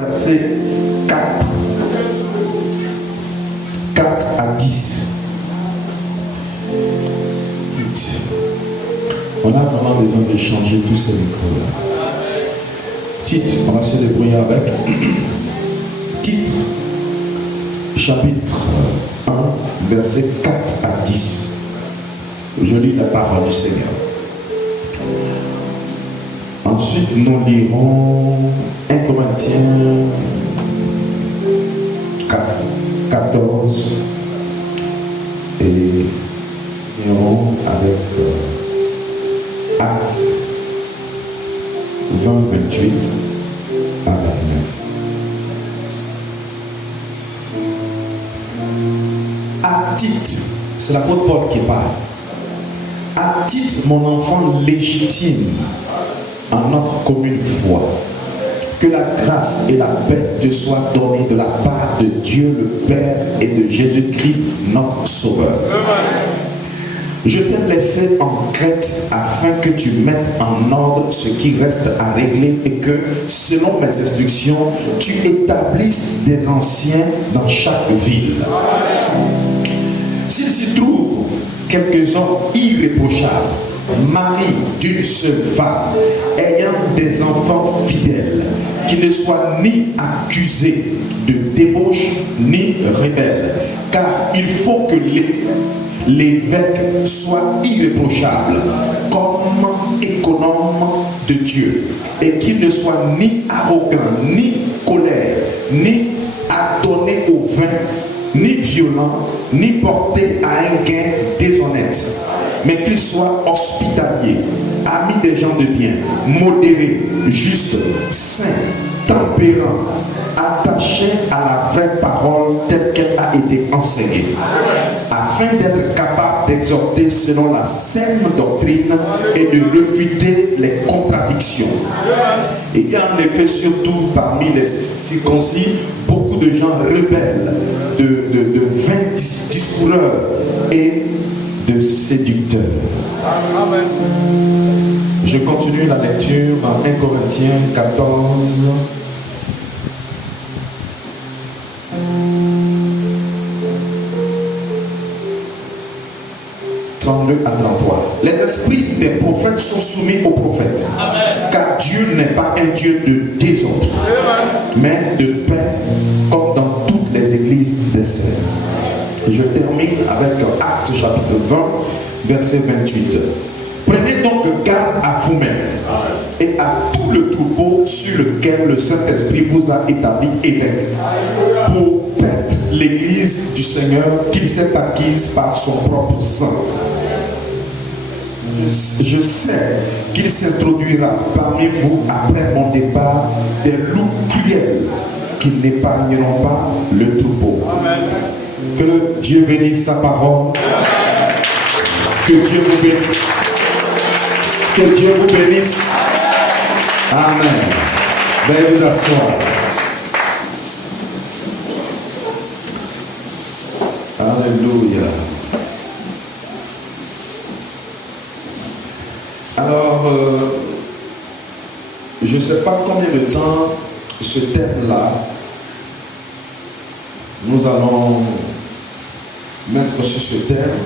verset 4. 4 à 10. On a vraiment besoin de changer tous ces micros-là. Titre, on va se débrouiller avec. Titre, chapitre 1, verset 4 à 10. Je lis la parole du Seigneur. Ensuite, nous lirons 1 Corinthiens 14 et nous irons avec Actes 20, 28 à 29. À titre, c'est l'apôtre Paul qui parle. À titre, mon enfant légitime en notre commune foi, que la grâce et la paix te soient données de la part de Dieu le Père et de Jésus-Christ notre Sauveur. Je t'ai laissé en Crète afin que tu mettes en ordre ce qui reste à régler et que, selon mes instructions, tu établisses des anciens dans chaque ville. S'il s'y trouve quelques hommes irréprochables, mari d'une seule femme, ayant des enfants fidèles, qui ne soient ni accusés de débauche ni rebelles, car il faut que l'évêque soit irréprochable, comme économe de Dieu, et qu'il ne soit ni arrogant, ni colère, ni adonné au vin, ni violent, ni porté à un gain déshonnête, mais qu'il soit hospitalier, ami des gens de bien, modéré, juste, saint, tempérant, attaché à la vraie parole telle qu'elle a été enseignée, afin d'être capable d'exhorter selon la saine doctrine et de réfuter les contradictions. Et il y a en effet surtout parmi les circoncis beaucoup de gens rebelles, de vains discoureurs et de séducteurs. Amen. Je continue la lecture dans 1 Corinthiens 14. À 33. Les esprits des prophètes sont soumis aux prophètes. Amen. Car Dieu n'est pas un Dieu de désordre, mais de paix, comme dans toutes les églises des saints. Je termine avec Actes chapitre 20, verset 28. Prenez donc garde à vous-même et à tout le troupeau sur lequel le Saint-Esprit vous a établi évêque, pour paître l'église du Seigneur qu'il s'est acquise par son propre sang. Je sais qu'il s'introduira parmi vous après mon départ des loups cruels qui n'épargneront pas le troupeau. Amen. Que Dieu bénisse sa parole. Que Dieu vous bénisse. Que Dieu vous bénisse. Amen. Veuillez vous asseoir. Alléluia. Alors, je ne sais pas combien de temps ce thème-là, nous allons mettre sur ce thème,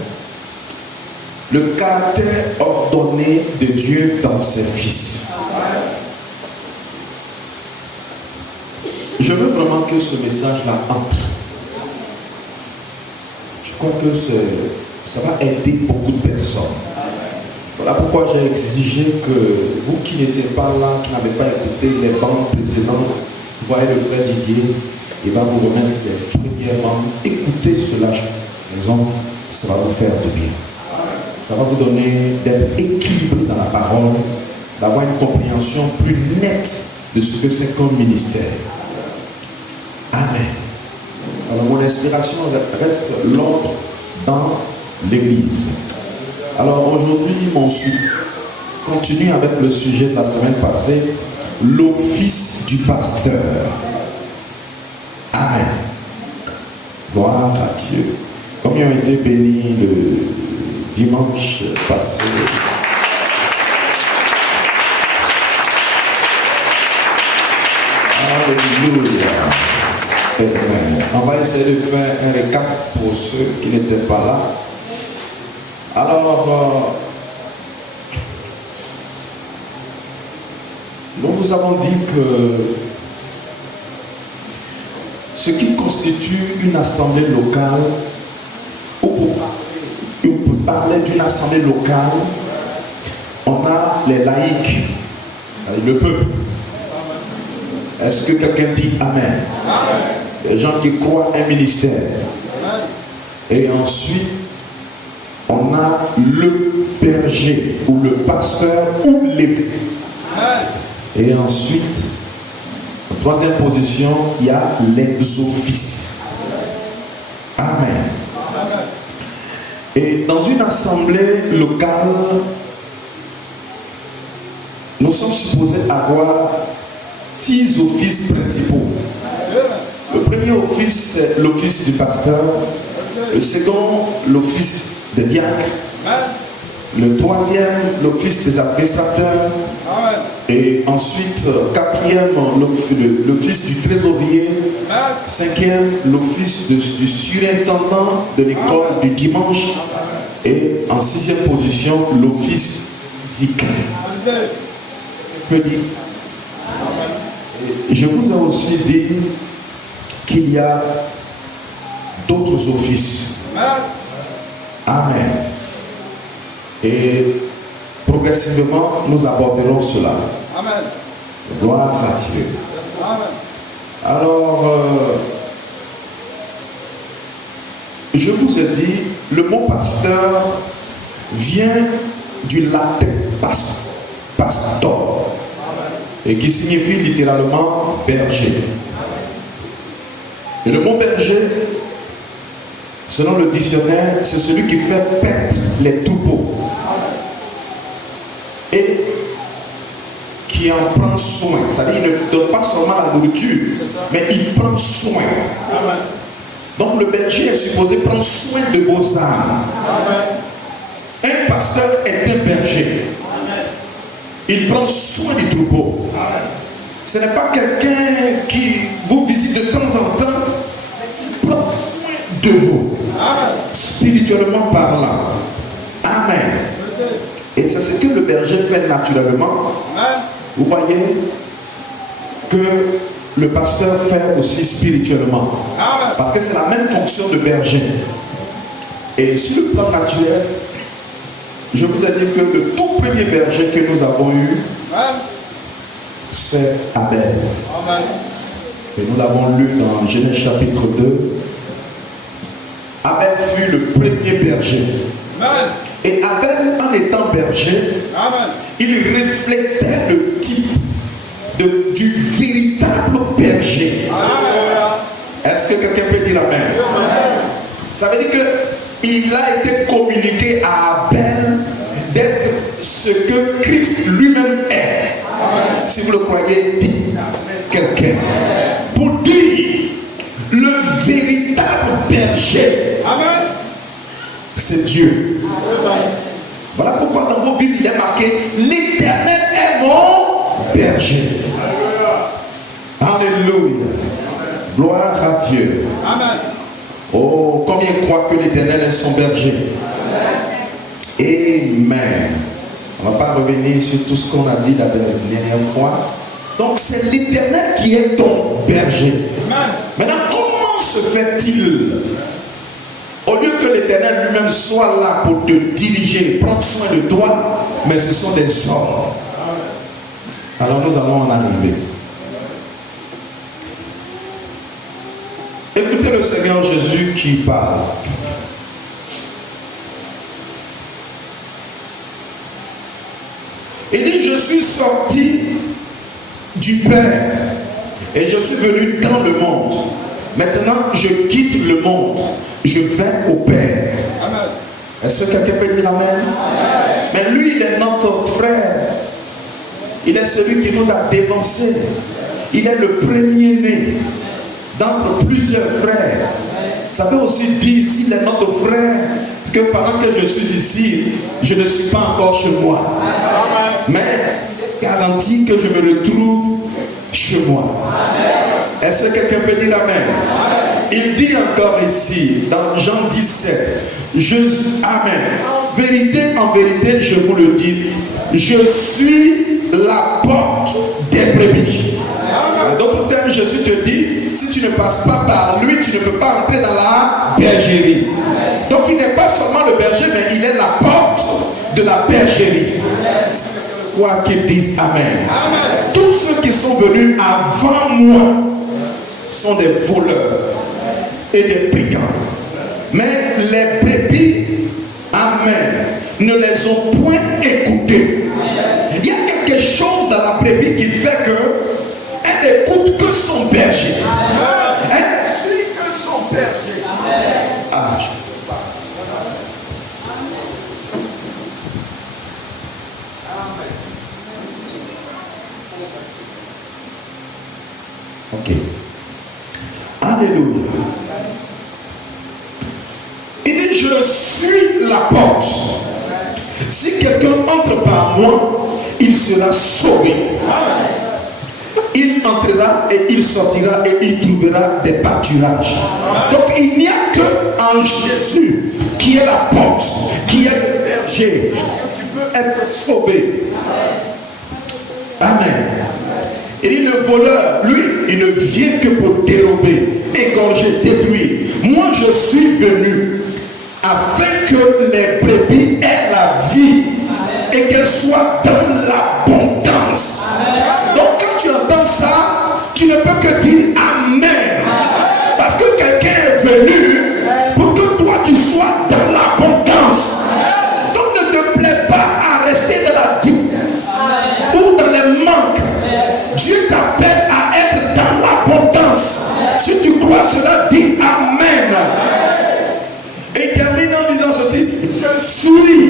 le caractère ordonné de Dieu dans ses fils. Je veux vraiment que ce message-là entre. Je crois que ça va aider beaucoup de personnes. Voilà pourquoi j'ai exigé que vous qui n'étiez pas là, qui n'avez pas écouté les bandes précédentes, voyez le frère Didier, il va vous remettre les premières bandes. Écoutez cela, raison, ça va vous faire du bien. Ça va vous donner d'être équilibré dans la parole, d'avoir une compréhension plus nette de ce que c'est qu'un ministère. Amen. Alors mon inspiration reste l'ordre dans l'église. Alors aujourd'hui, continue avec le sujet de la semaine passée, l'office du pasteur. Amen. Gloire à Dieu. Combien ont été bénis le dimanche passé? Alléluia. Alléluia. Amen. On va essayer de faire un récap pour ceux qui n'étaient pas là. Alors, nous vous avons dit que ce qui constitue une assemblée locale, ou on peut parler d'une assemblée locale, on a les laïcs, c'est-à-dire le peuple. Est-ce que quelqu'un dit Amen? Les gens qui croient un ministère. Et ensuite, on a le berger ou le pasteur ou l'évêque. Et ensuite, en troisième position, il y a les offices. Amen. Et dans une assemblée locale, nous sommes supposés avoir 6 offices principaux. Le premier office, c'est l'office du pasteur. Le second, l'office des diacres. Le troisième, l'office des administrateurs. Et ensuite, quatrième, l'office du trésorier. Cinquième, l'office du surintendant de l'école du dimanche. Et en sixième position, l'office musical. Je vous ai aussi dit qu'il y a d'autres offices. Amen. Et progressivement, nous aborderons cela. Amen. Gloire à Dieu. Amen. Alors, je vous ai dit, le mot pasteur vient du latin pastor, et qui signifie littéralement berger. Et le mot berger, selon le dictionnaire, c'est celui qui fait paître les troupeaux et qui en prend soin. C'est-à-dire qu'il ne donne pas seulement la nourriture, mais il prend soin. Donc le berger est supposé prendre soin de vos âmes. Un pasteur est un berger. Il prend soin du troupeau. Ce n'est pas quelqu'un qui vous visite de temps en temps, mais qui prend soin de vous, spirituellement parlant. Amen. Et c'est ce que le berger fait naturellement. Vous voyez que le pasteur fait aussi spirituellement. Parce que c'est la même fonction de berger. Et sur le plan naturel, je vous ai dit que le tout premier berger que nous avons eu, c'est Abel. Et nous l'avons lu dans Genèse chapitre 2. Abel fut le premier berger. Et Abel, en étant berger, il reflétait le type du véritable berger. Est-ce que quelqu'un peut dire Amen? Ça veut dire qu'il a été communiqué à Abel d'être ce que Christ lui-même est. Si vous le croyez, dites quelqu'un. Pour dire le véritable berger, c'est Dieu. Voilà pourquoi dans vos Bibles il est marqué l'Éternel est mon berger. Alléluia. Gloire à Dieu. Amen. Oh, combien croient que l'Éternel est son berger? Amen. On ne va pas revenir sur tout ce qu'on a dit la dernière fois. Donc c'est l'Éternel qui est ton berger. Amen. Maintenant, comment se fait-il, au lieu que l'Éternel lui-même soit là pour te diriger, prendre soin de toi, mais ce sont des hommes? Alors nous allons en arriver. Écoutez le Seigneur Jésus qui parle. Il dit, je suis sorti du Père et je suis venu dans le monde. Maintenant, je quitte le monde. Je vais au Père. Amen. Est-ce que quelqu'un peut dire Amen? Amen. Mais lui, il est notre frère. Il est celui qui nous a dévancés. Il est le premier-né d'entre plusieurs frères. Ça veut aussi dire, s'il est notre frère, que pendant que je suis ici, je ne suis pas encore chez moi. Mais garantit que je me retrouve chez moi. Est-ce que quelqu'un peut dire amen? Il dit encore ici, dans Jean 17, amen. En vérité, je vous le dis, je suis la porte des brebis. En d'autres termes, Jésus te dit, si tu ne passes pas par lui, tu ne peux pas entrer dans la bergerie. Donc il n'est pas seulement le berger, mais il est la porte de la bergerie. Quoi qu'ils disent amen. Tous ceux qui sont venus avant moi sont des voleurs et des brigands. Mais les brebis, amen, ne les ont point écoutés. Il y a quelque chose dans la brebis qui fait que elle n'écoute que son berger. Elle ne suit que son berger. Ah, je ne peux pas. Ok. Alléluia. Il dit, je suis la porte. Si quelqu'un entre par moi, il sera sauvé. Il entrera et il sortira et il trouvera des pâturages. Donc il n'y a que en Jésus qui est la porte, qui est le berger, que tu peux être sauvé. Amen. Il dit le voleur, lui, il ne vient que pour dérober, égorger, détruire. Moi je suis venu afin que les brebis aient la vie et qu'elles soient dans l'abondance. Donc quand tu entends ça, tu ne peux que dire amen. Parce que quelqu'un est venu pour que toi tu sois dans l'abondance. Donc ne te plaît pas à rester dans la dîme ou dans les manques. Dieu t'appelle à être dans l'abondance. Si tu crois cela, dis amen. Et il termine en disant ceci, je suis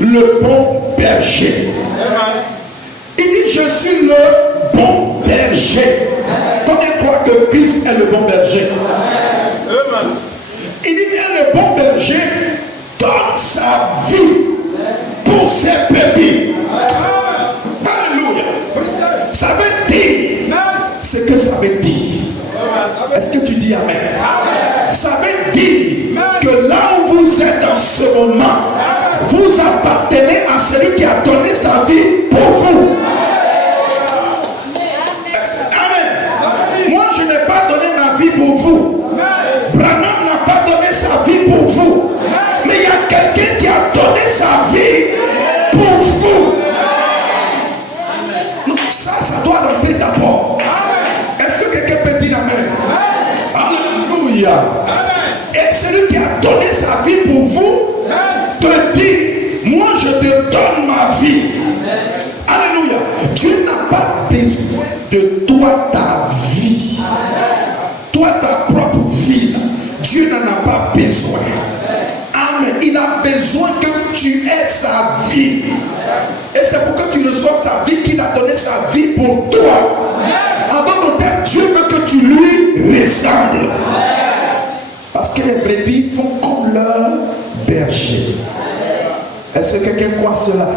le bon berger. Il dit, je suis le bon berger. Combien croient que Christ est le bon berger? Il dit, le bon berger donne sa vie pour ses brebis. Alléluia. Ça veut dire ce que ça veut dire. Est-ce que tu dis amen? Ça veut dire que là où vous êtes en ce moment, vous appartenez à celui qui a donné sa vie pour vous. Amen. Moi, je n'ai pas donné ma vie pour vous. Branham n'a pas donné sa vie pour vous. Mais il y a quelqu'un qui a donné sa vie pour vous. Ça doit rentrer d'abord. Est-ce que quelqu'un peut dire amen? Alléluia. Et celui qui a donné sa vie pour vous te dit, moi je te donne ma vie. Alléluia. Dieu n'a pas besoin de toi, ta vie. Toi, ta propre vie. Dieu n'en a pas besoin. Amen. Il a besoin que tu aies sa vie. Et c'est pour que tu reçoives sa vie qu'il a donné sa vie pour toi. En d'autres termes, Dieu veut que tu lui ressembles. Parce que les brebis font comme leur berger. Est-ce que quelqu'un croit cela?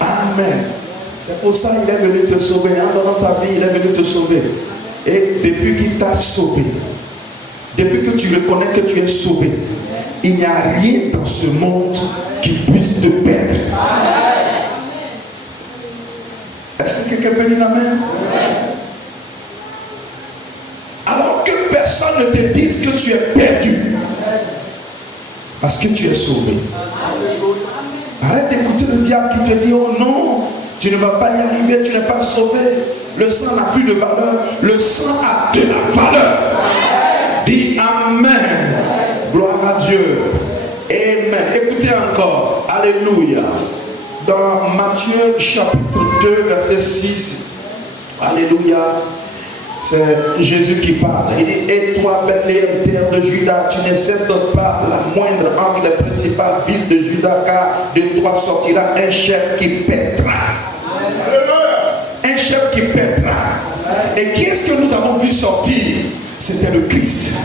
Amen. C'est pour ça qu'il est venu te sauver. En donnant ta vie, il est venu te sauver. Et depuis qu'il t'a sauvé, depuis que tu reconnais que tu es sauvé, il n'y a rien dans ce monde qui puisse te perdre. Est-ce que quelqu'un peut dire amen? Alors que personne ne te dise que tu es perdu, parce que tu es sauvé. Arrête d'écouter le diable qui te dit, oh non, tu ne vas pas y arriver, tu n'es pas sauvé. Le sang n'a plus de valeur. Le sang a de la valeur. Dis amen. Gloire à Dieu. Amen. Écoutez encore. Alléluia. Dans Matthieu chapitre 2, verset 6. Alléluia. C'est Jésus qui parle. Il dit, et toi, Bethléem, terre de Juda, tu n'es certes pas la moindre entre les principales villes de Juda, car de toi sortira un chef qui paîtra. Un chef qui paîtra. Et qui est-ce que nous avons vu sortir? C'était le Christ.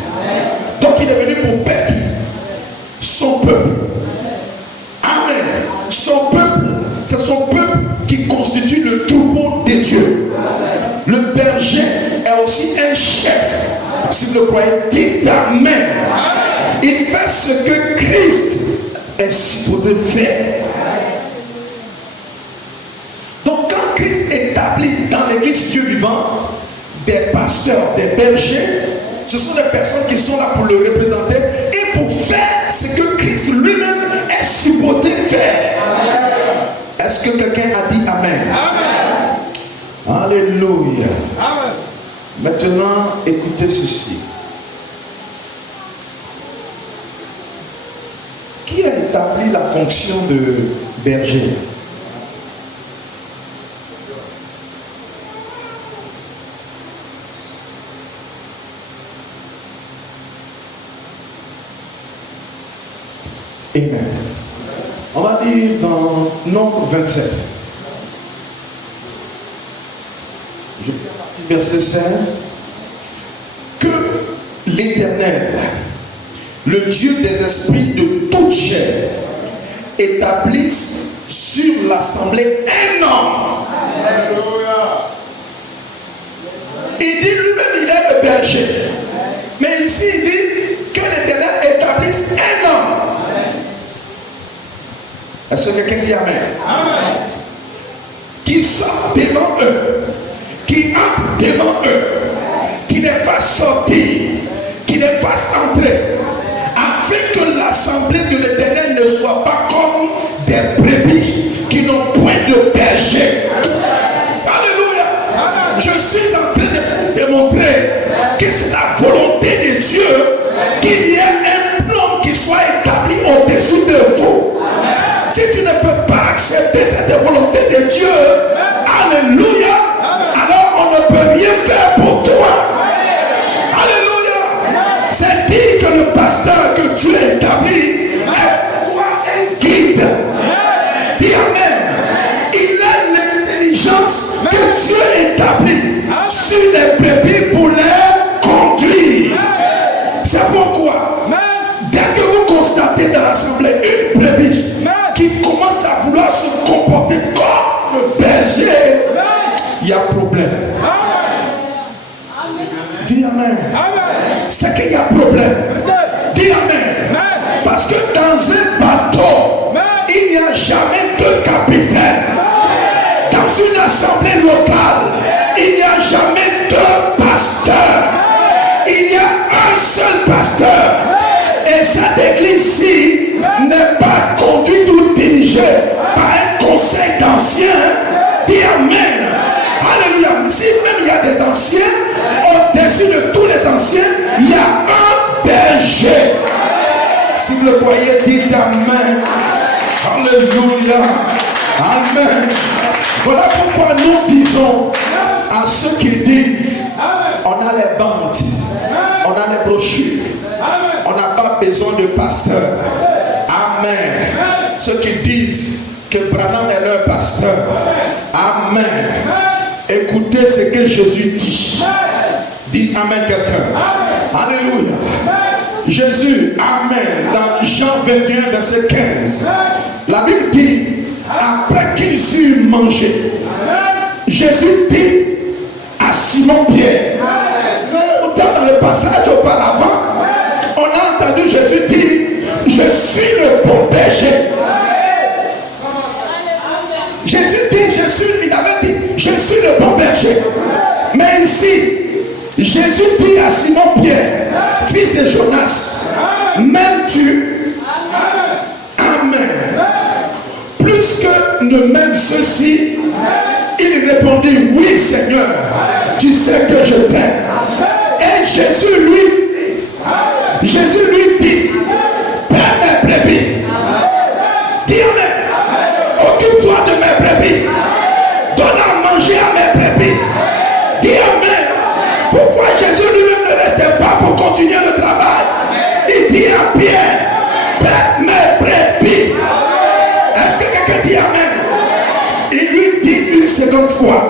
Donc il est venu pour paître son peuple. Amen. Son peuple, c'est son peuple qui constitue le troupeau de Dieu. Le berger est aussi aussi un chef. Si vous le croyez, dites Amen. Il fait ce que Christ est supposé faire. Donc quand Christ établit dans l'église Dieu vivant des pasteurs, des bergers, ce sont des personnes qui sont là pour le représenter et pour faire ce que Christ lui-même est supposé faire. Est-ce que quelqu'un a dit Amen? Amen. Alléluia. Amen. Maintenant, écoutez ceci. Qui a établi la fonction de berger? Amen. On va dire dans Nombre 27. Je vais partir verset 16. Que l'Éternel, le Dieu des esprits de toute chair, établisse sur l'assemblée un homme. Alléluia. Il dit lui-même, il est le berger. Mais ici, il dit que l'Éternel établisse un homme. Est-ce que quelqu'un dit Amen? Amen. Qui sort devant eux, qui entre devant eux, qui les fasse sortir, qui les fasse entrer, afin que l'assemblée de l'Éternel ne soit pas comme des brebis qui n'ont point de berger. Alléluia. Amen. Je suis en train de vous démontrer que c'est la volonté de Dieu qu'il y ait un plan qui soit établi au-dessus de vous. Si tu ne peux pas accepter cette volonté de Dieu, alléluia, alors on ne peut rien faire pour toi. Alléluia. C'est dit que le pasteur que Dieu établit est pour toi un guide. Dis Amen. Il a l'intelligence que Dieu établit sur les brebis pour les conduire. C'est pourquoi, dès que vous constatez dans l'assemblée une brebis qui commence à vouloir se comporter comme le berger, il y a problème. Dis Amen. C'est qu'il y a problème. Dis Amen. Parce que dans un bateau, il n'y a jamais deux capitaines. Dans une assemblée locale, il n'y a jamais deux pasteurs. Il y a un seul pasteur. Et cette église-ci n'est pas conduite ou dirigée par un conseil d'anciens. Dis Amen. Alléluia. Si même il y a des anciens, au-dessus de tous les anciens, il y a un berger. Si vous le croyez, dites Amen. Alléluia. Amen. Voilà pourquoi nous disons à ceux qui disent on a les bandes, on a les brochures, on n'a pas besoin de pasteur. Amen. Ceux qui disent que Branham est leur pasteur. Amen. Écoutez ce que Jésus dit. Dis Amen quelqu'un. Alléluia. Jésus, Amen. Dans Jean 21, verset 15. La Bible dit, après qu'ils eurent mangé, Jésus dit à Simon-Pierre. Pourtant dans le passage auparavant, on a entendu Jésus dire, je suis le bon berger. Jésus dit, il avait dit, je suis le bon berger. Mais ici, Jésus dit à Simon-Pierre, fils de Jonas, m'aimes-tu? Amen. Plus que ne m'aime ceci, il répondit, oui Seigneur, tu sais que je t'aime. Et Jésus lui dit, père mes brebis. Dis Amen. Occupe-toi de mes brebis. Donne à manger à mes brebis. Dis Amen. Pourquoi Jésus lui-même ne restait pas pour continuer le travail? Il dit à Pierre, père mes brebis. Est-ce que quelqu'un dit Amen? Il lui dit une seconde fois,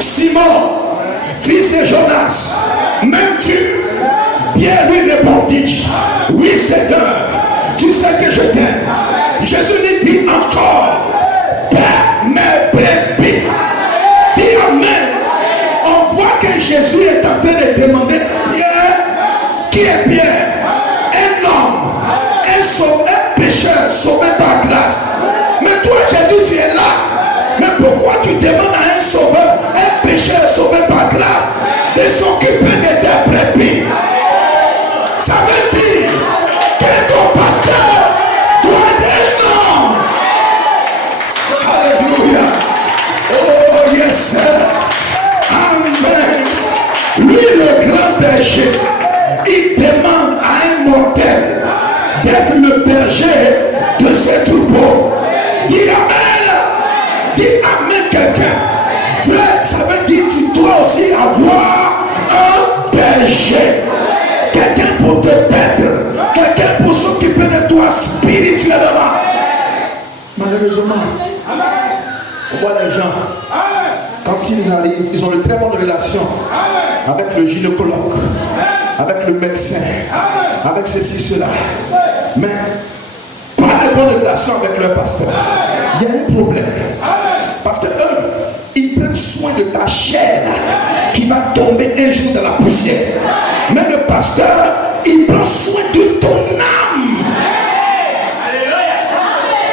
Simon, fils de Jonas, m'aimes-tu? Pierre lui répondit, oui Seigneur, tu sais que je t'aime. Jésus lui dit encore, père mes brebis. Dis Amen. On voit que Jésus est en train de es Pierre, un homme, un pécheur sauvé par grâce. Mais toi, Jésus, tu es là. Mais pourquoi tu demandes à un sauveur, un pécheur sauvé par grâce, de s'occuper de tes brebis? Ça veut dire que ton pasteur doit être un homme. Alléluia. Oh yes, sir. Amen. Lui, le grand berger, il demande à un mortel d'être le berger de ses troupeaux. Dis Amen. Dis Amen quelqu'un. Frère, ça veut dire que tu dois aussi avoir un berger. Quelqu'un pour te paître. Quelqu'un pour s'occuper de toi spirituellement. Malheureusement, on voit les gens, quand ils arrivent, ils ont une très bonne relation avec le gynécologue, avec le médecin, avec ceci, cela. Mais pas de bonne relation avec le pasteur. Il y a un problème. Parce que eux, ils prennent soin de ta chair qui va tomber un jour dans la poussière. Mais le pasteur, il prend soin de ton âme.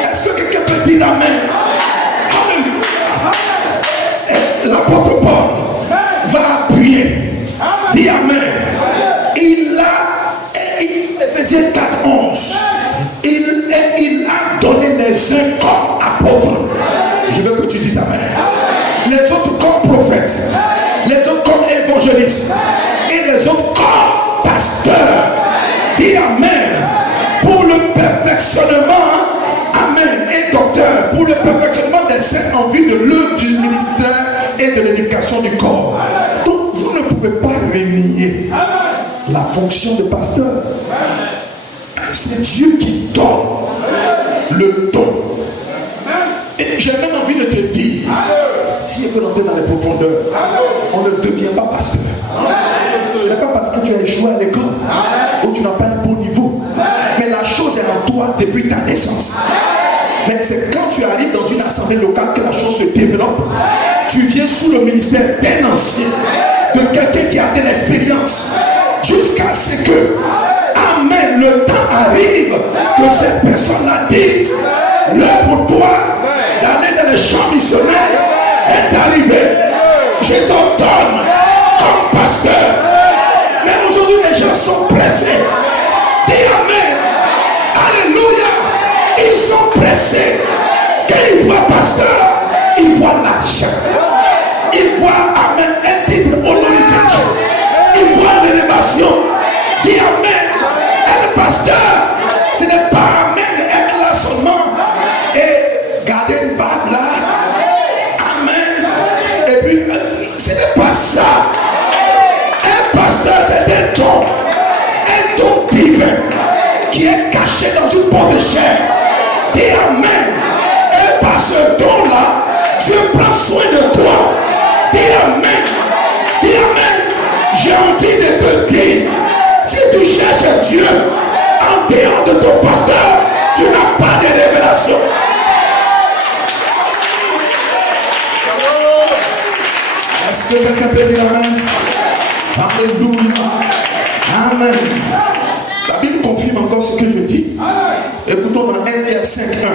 Est-ce que quelqu'un peut dire Amen? L'apôtre Paul va appuyer. Dis Amen. Il a, Éphésiens 4:11, il a donné les uns comme apôtres. Je veux que tu dises Amen. Les autres comme prophètes, les autres comme évangélistes, et les autres comme pasteurs. Dis Amen. Pour le perfectionnement, Amen, et docteur, pour le perfectionnement des saints en vue de l'œuvre du ministère et de l'éducation du corps. Donc vous ne pouvez pas renier la fonction de pasteur. C'est Dieu qui donne le don. Et j'ai même envie de te dire, si on veut entrer dans les profondeurs, on ne devient pas pasteur. Ce n'est pas parce que tu as échoué à l'école ou tu n'as pas un bon niveau, mais la chose est en toi depuis ta naissance. Mais c'est quand tu arrives dans une assemblée locale que la chose se développe. Tu viens sous le ministère d'un ancien, de quelqu'un qui a de l'expérience, jusqu'à ce que, Amen, le temps arrive que cette personne-là dise, l'heure pour toi d'aller dans les champs missionnaires est arrivée. Je t'ordonne comme pasteur. Mais aujourd'hui, les gens sont pressés. Dis Amen. Alléluia. Ils sont pressés. Quand ils voient pasteur, ils voient l'argent. Ils voient, Amen, un titre honorifique. Ils voient l'élévation. Dis Amen. Et le pasteur, ce n'est pas Amen, être là seulement et garder une barbe là. Amen. Et puis, ce n'est pas ça. Un pasteur, c'est un don divin qui est caché dans une peau de chair. Dis Amen. Et par ce don-là, Dieu prend soin de toi. Dis Amen. Dis Amen. J'ai envie de te dire, si tu cherches Dieu en dehors de ton pasteur, tu n'as pas de révélation. Est-ce que quelqu'un peut dire Amen? Alléluia. Amen. La Bible confirme encore ce que je dis. Écoutons dans 1 Pierre 5:1.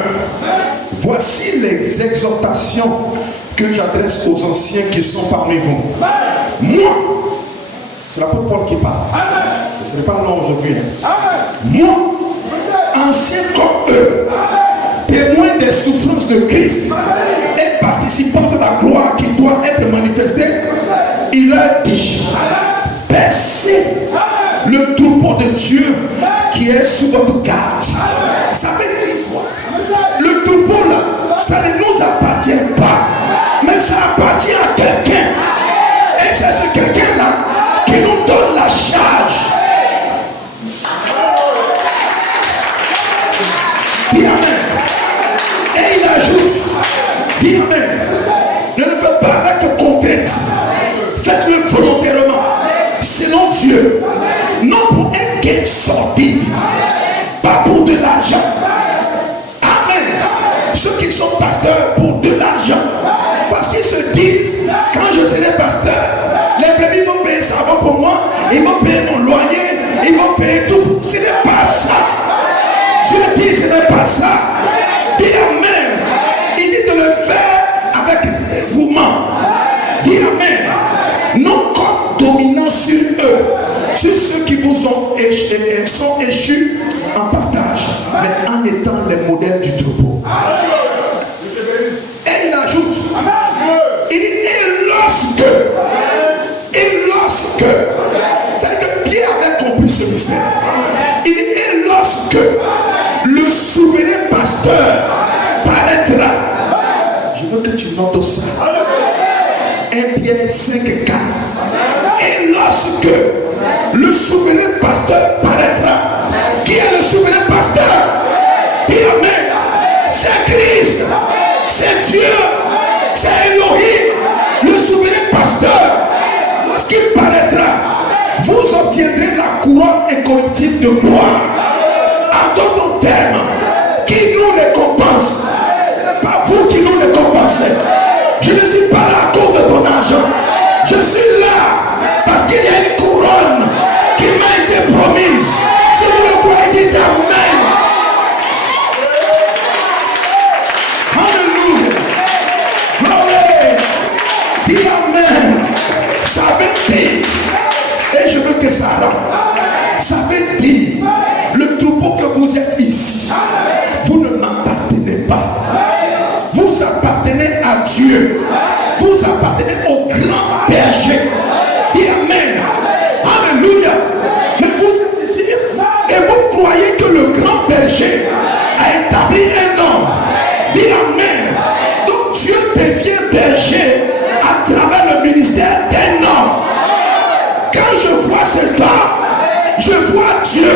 Voici les exhortations que j'adresse aux anciens qui sont parmi vous. Moi, c'est l'apôtre Paul qui parle. Ce n'est pas long aujourd'hui. Moi, ancien comme eux, témoin des souffrances de Christ et participant de la gloire qui doit être manifestée, il leur dit, percez le troupeau de Dieu qui est sous votre garde. Ça veut dire quoi? Le troupeau là, ça ne nous appartient pas, mais ça appartient à quelqu'un. Et c'est ce quelqu'un là qui nous donne la charge. Dis Amen. Et il ajoute, dis Amen. Ne le faites pas avec contrainte. Faites-le volontairement, selon Dieu. Non pour un gain sordide, pas pour de l'argent. Amen. Ceux qui sont pasteurs pour de l'argent, parce qu'ils se disent, quand je serai pasteur, les brebis vont payer ça va pour moi, ils vont payer mon loyer, ils vont payer tout. Ce n'est pas ça. Dieu dit ce n'est pas ça. Dis Amen. Il dit de le faire avec dévouement. Dis Amen. Non comme dominant sur eux, sur ceux qui vous ont sont échus en partage, mais en étant les modèles du troupeau. Et il ajoute, il dit, et lorsque, c'est-à-dire que Pierre avait compris ce mystère. Il dit, et lorsque le souverain pasteur paraîtra, je veux que tu notes ça. 1 Pierre 5, 4. Et lorsque le souverain pasteur paraîtra, qui est le souverain pasteur? Dis Amen. C'est Christ, c'est Dieu, c'est Elohim, le souverain pasteur. Lorsqu'il paraîtra, vous obtiendrez la couronne incorruptible de gloire. En d'autres termes, qui nous récompense? Ce n'est pas vous qui nous récompensez. Je ne suis pas là à cause de ton argent. Je suis là parce qu'il y a une couronne qui m'a été promise. Si vous le croyez, dites Amen. Alléluia. Gloire. Dis Amen. Ça veut dire, et je veux que ça rentre. Ça veut dire, le troupeau que vous êtes ici, vous ne m'appartenez pas. Vous appartenez à Dieu. Vous appartenez au grand berger. Dis Amen. Alléluia. Mais vous êtes ici et vous croyez que le grand berger a établi un homme. Dis Amen. Donc Dieu devient berger à travers le ministère d'un homme. Quand je vois cet homme, je vois Dieu.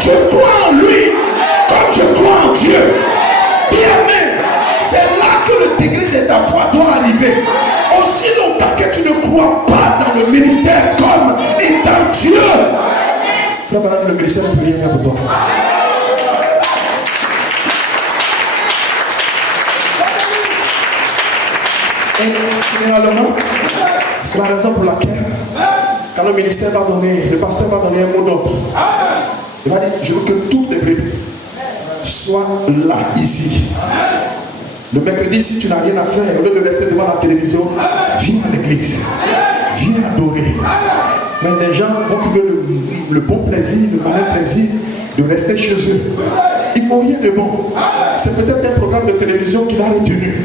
Je crois en lui comme je crois en Dieu. Dis Amen. C'est là que le degré de ta foi doit arriver. Aussi longtemps que tu ne crois pas dans le ministère comme étant Dieu, frère, madame, le ministère ne peut rien faire pour toi. Et généralement, c'est la raison pour laquelle, quand le ministère va donner, le pasteur va donner un mot d'ordre, il va dire, je veux que tous les bébés soient là, ici. Le mercredi, si tu n'as rien à faire, au lieu de rester devant la télévision, viens à l'église. Viens adorer. Mais les gens vont trouver le bon plaisir, le malin plaisir de rester chez eux. Ils ne font rien de bon. C'est peut-être un programme de télévision qui l'a retenu.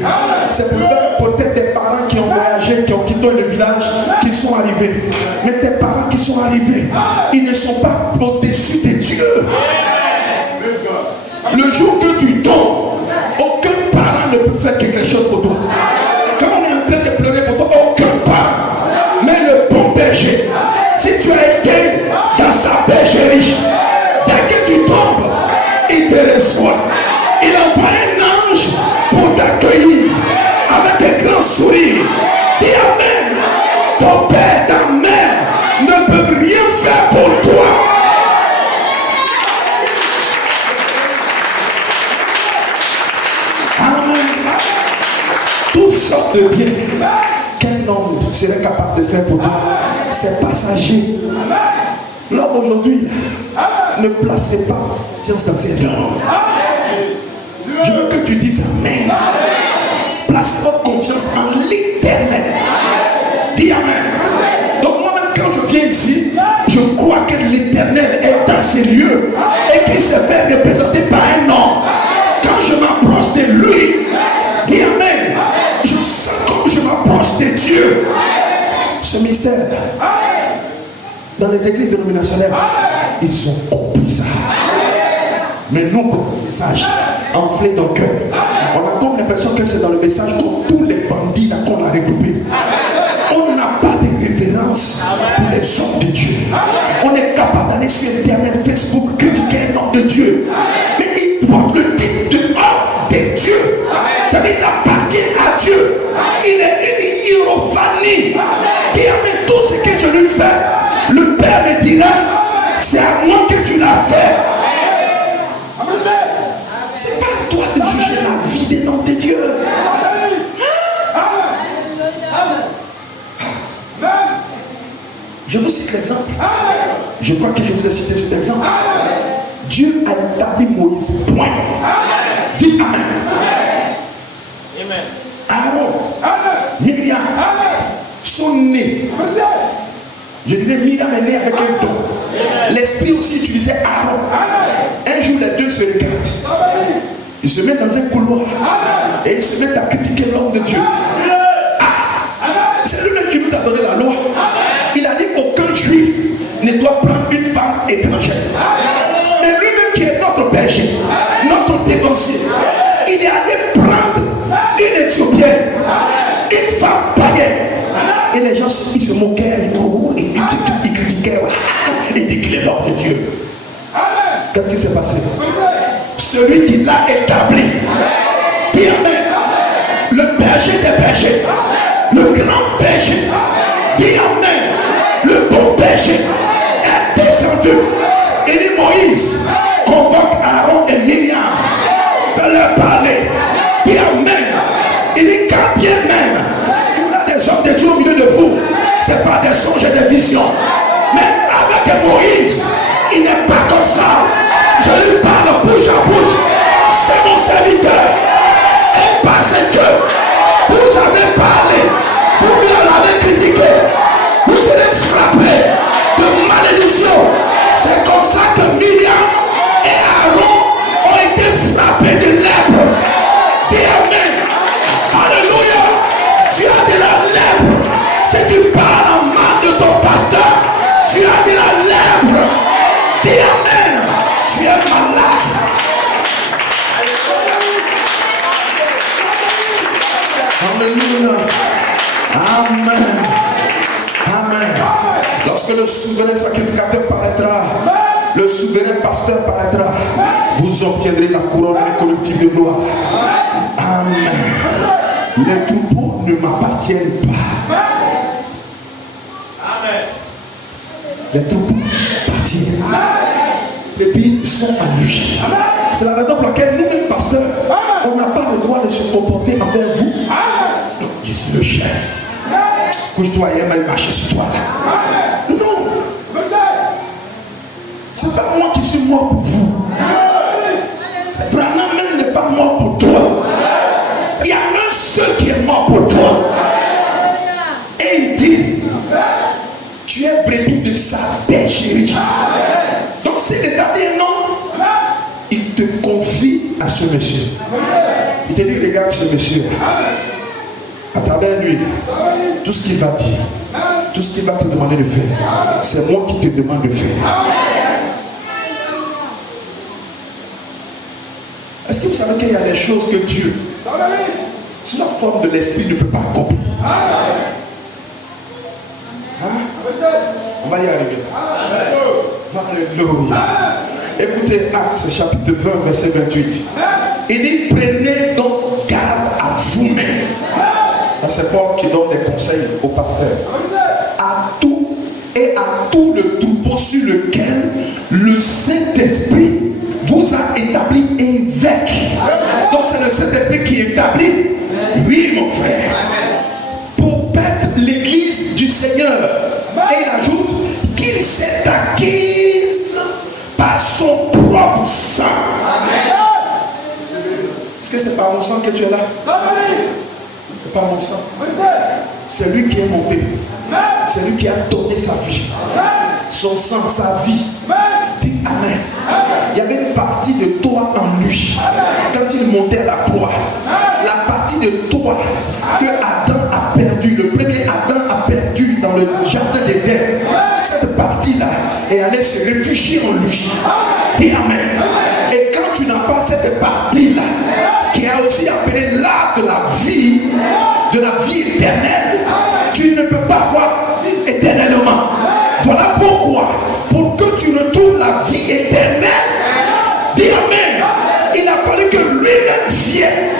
C'est peut-être des parents qui ont voyagé, qui ont quitté le village, qui sont arrivés. Mais tes parents qui sont arrivés, ils ne sont pas au-dessus de Dieu. Le jour que tu tombes, aucun parent ne peut faire quelque chose pour toi. Quand on est en train de pleurer pour toi, aucun parent. Mais le bon berger, si tu as été dans sa bergerie, dès que tu tombes, il te reçoit. Il envoie un ange pour t'accueillir avec un grand sourire. Dis Amen. Ton père, ta mère ne peuvent rien faire pour toi. Toutes sortes de biens qu'un homme serait capable de faire pour toi, c'est passager. L'homme aujourd'hui, ne placez pas confiance dans ces hommes. Je veux que tu dises Amen. Placez votre confiance en l'Éternel. Dis Amen. Donc moi-même quand je viens ici, je crois que l'Éternel est dans ces lieux et qu'il se fait représenter par un homme. Quand je m'approche de lui, dis Amen. Je sens comme je m'approche de Dieu. Ce mystère, dans les églises dénominationnelles, ils sont compris ça. Mais nous, comme message, enflé dans le cœur, on a comme l'impression que c'est dans le message comme tous les bandits qu'on a regroupés. On n'a pas de révérence pour les hommes de Dieu. On est capable d'aller sur Internet, Facebook, critiquer un homme de Dieu. Mais il porte le titre de homme de Dieu. Ça veut dire qu'il appartient à Dieu. Il est une hiérophanie. Qui amène tout ce que je lui fais. Le Père me dira, c'est à moi que tu l'as fait. C'est pas à toi de juger la vie des noms de Dieu. Je vous cite cite l'exemple. Je crois que je vous ai cité cet exemple. Dieu a établi Moïse. Point. Dis Amen. Aaron, Myriam sont nés. Je dirais Myriam est née avec un don. L'esprit aussi utilisait Aaron. Un jour, les deux se regardent. Ils se mettent dans un couloir et ils se mettent à critiquer l'homme de Dieu. C'est lui-même qui nous a donné la loi. Il a dit aucun juif ne doit prendre une femme étrangère. Mais lui-même qui est notre berger, notre défenseur, il est allé prendre une Éthiopienne, une femme païenne. Et les gens ils se moquaient, ils critiquaient, ils disaient qu'il est l'homme de Dieu. Qu'est-ce qui s'est passé? Celui qui l'a établi, dis Amen. Le berger des bergers, le grand berger, dis Amen. Le bon berger est descendu. Il dit Moïse, convoque Aaron et Myriam de leur parler. Dis Amen. Il dit quand bien même il y a des hommes de Dieu au milieu de vous, ce n'est pas des songes et des visions. Mais avec Moïse, il n'est pas comme ça. Je lui parle bouche à bouche. C'est mon serviteur. Et parce que vous avez parlé, vous bien l'avez critiqué, vous serez frappé de malédiction. C'est comme ça que Myriam et Aaron ont été frappés de lèpre. Dis Amen. Alléluia. Tu as de la lèpre. Si tu parles en mal de ton pasteur, tu as de la lèpre. Dis Amen. Tu es malade. Alléluia. Amen. Amen. Lorsque le souverain sacrificateur paraîtra, le souverain pasteur paraîtra, vous obtiendrez la couronne incorruptible de gloire. Amen. Les troupeaux ne m'appartiennent pas. Amen. Les troupeaux m'appartiennent. Les pays sont à lui. C'est la raison pour laquelle nous-mêmes, pasteurs, on n'a pas le droit de se comporter envers vous. Non, je suis le chef. Couche-toi et elle marche sur toi. Non. C'est pas moi qui suis mort pour vous. Branham même n'est pas mort pour toi. Il y a un seul qui est mort pour toi. Et il dit, tu es brebis de sa bergerie. Donc s'il établit un nom, il te confie à ce monsieur. Il te dit, regarde ce monsieur. À travers lui, tout ce qu'il va dire, tout ce qu'il va te demander de faire, c'est moi qui te demande de faire. Est-ce que vous savez qu'il y a des choses que Dieu, sous la forme de l'esprit, ne peut pas accomplir? Hein? On va y arriver. Alléluia. Écoutez Actes chapitre 20 verset 28. Il dit prenez donc garde à vous-même. C'est Paul qui donne des conseils aux pasteurs. À tout et à tout le troupeau sur lequel le Saint-Esprit vous a établi évêque. Donc c'est le Saint-Esprit qui établit. Oui mon frère. Pour paître l'église du Seigneur. Et il ajoute qu'il s'est acquise par son propre sang. Est-ce que c'est par mon sang que tu es là? C'est pas mon sang. C'est lui qui est monté. C'est lui qui a donné sa vie. Son sang, sa vie. Dis Amen. Il y avait une partie de toi en lui. Quand il montait à la croix, la partie de toi que Adam a perdu, le premier Adam a perdu dans le jardin d'Éden, cette partie-là est allée se réfugier en lui. Dis Amen. Et quand tu n'as pas cette partie-là, qui a aussi appelé l'arbre de la vie éternelle, tu ne peux pas voir éternellement. Voilà pourquoi, pour que tu retrouves la vie éternelle, dis Amen, il a fallu que lui-même vienne.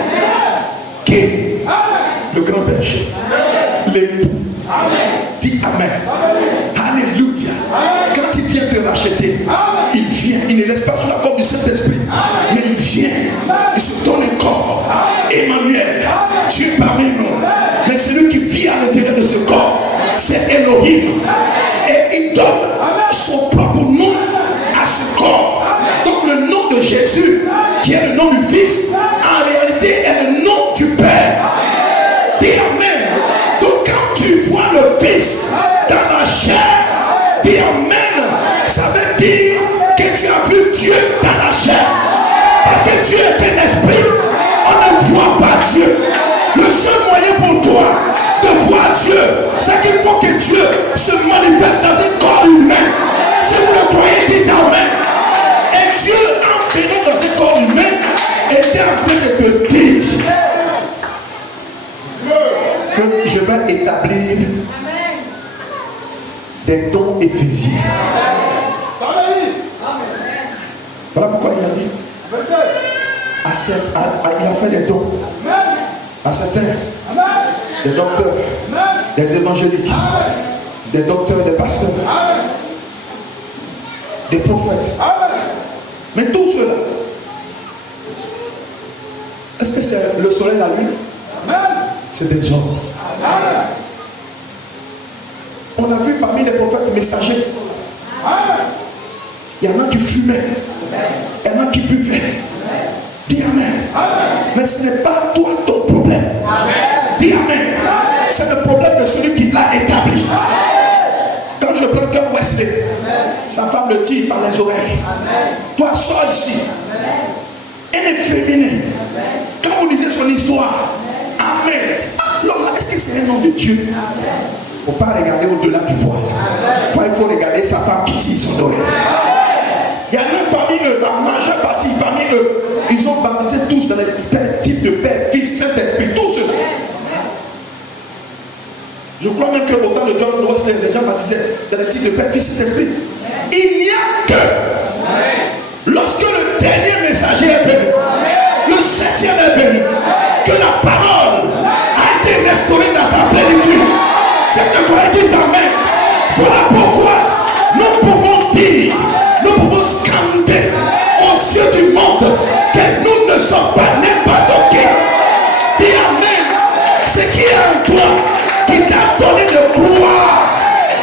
Qui? Le grand berger, l'époux. Dis Amen. Alléluia. Quand il vient te racheter, il vient, il ne reste pas sous la forme du Saint-Esprit, mais il vient, il se donne un corps. Emmanuel, tu es parmi nous. Mais celui qui vit à l'intérieur de ce corps, c'est Elohim. Et il donne son propre nom à ce corps. Donc le nom de Jésus, qui est le nom du Fils, en réalité est le nom du Père. Dis Amen. Donc quand tu vois le Fils dans la chair, dis Amen. Ça veut dire que tu as vu Dieu dans la chair. Parce que Dieu est un esprit. On ne voit pas Dieu. Le seul moyen pour toi de voir Dieu, c'est qu'il faut que Dieu se manifeste dans un corps humain. Si vous le croyez, dites Amen. Et Dieu, en venant dans un corps humain, était en train de te dire que je vais établir des dons éphésiens. Voilà pourquoi il a dit. Il a fait des dons à certains, des docteurs, des évangéliques, des docteurs, des pasteurs, des prophètes. Mais tout cela, est-ce que c'est le soleil, la lune? C'est des hommes. On a vu parmi les prophètes messagers, il y en a qui fumaient, il y en a qui buvaient. Dis Amen. Mais ce n'est pas toi ton problème. Dis Amen. C'est le problème de celui qui l'a établi. Quand je prends John Wesley, sa femme le dit par les oreilles. Toi, sors ici. Elle est féminine. Quand vous lisez son histoire, Amen. Alors là, est-ce que c'est un nom de Dieu? Il ne faut pas regarder au-delà du voile. Il faut regarder sa femme qui tire son oreille. Il y en a parmi eux, la majeure partie parmi eux, ils ont baptisé tous dans les types de Père, Fils, Saint-Esprit, tous eux. Je crois même qu'au temps de John Wesley, les gens baptisaient dans les types de Père, Fils, Saint-Esprit. Il n'y a que lorsque le dernier messager est venu, le 7e est venu, que la parole a été restaurée dans sa plénitude. C'est que vous avez dit Amen. Voilà pourquoi nous pouvons dire, nous pouvons scander aux yeux du monde que nous ne sommes pas n'importe qui. Dis Amen. Ce qui est en toi, qui t'a donné de croire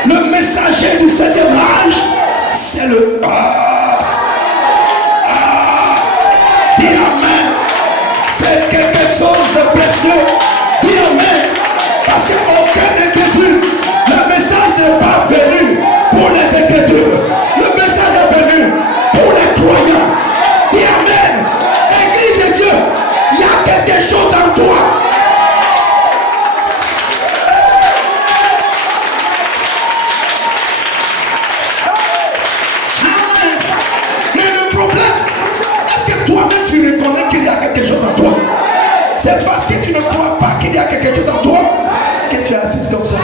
le messager du 7e âge, c'est le dis Amen. C'est quelque chose de précieux. Dis Amen. Parce qu'aucun Écriture, le message n'est pas venu pour les Écritures. Le message est venu pour les croyants. Dis Amen. Église de Dieu, il y a quelque chose en toi. Amen. Mais le problème, est-ce que toi-même tu reconnais qu'il y a quelque chose en toi? C'est parce que tu ne crois pas qu'il y a quelque chose en toi que tu assistes comme ça.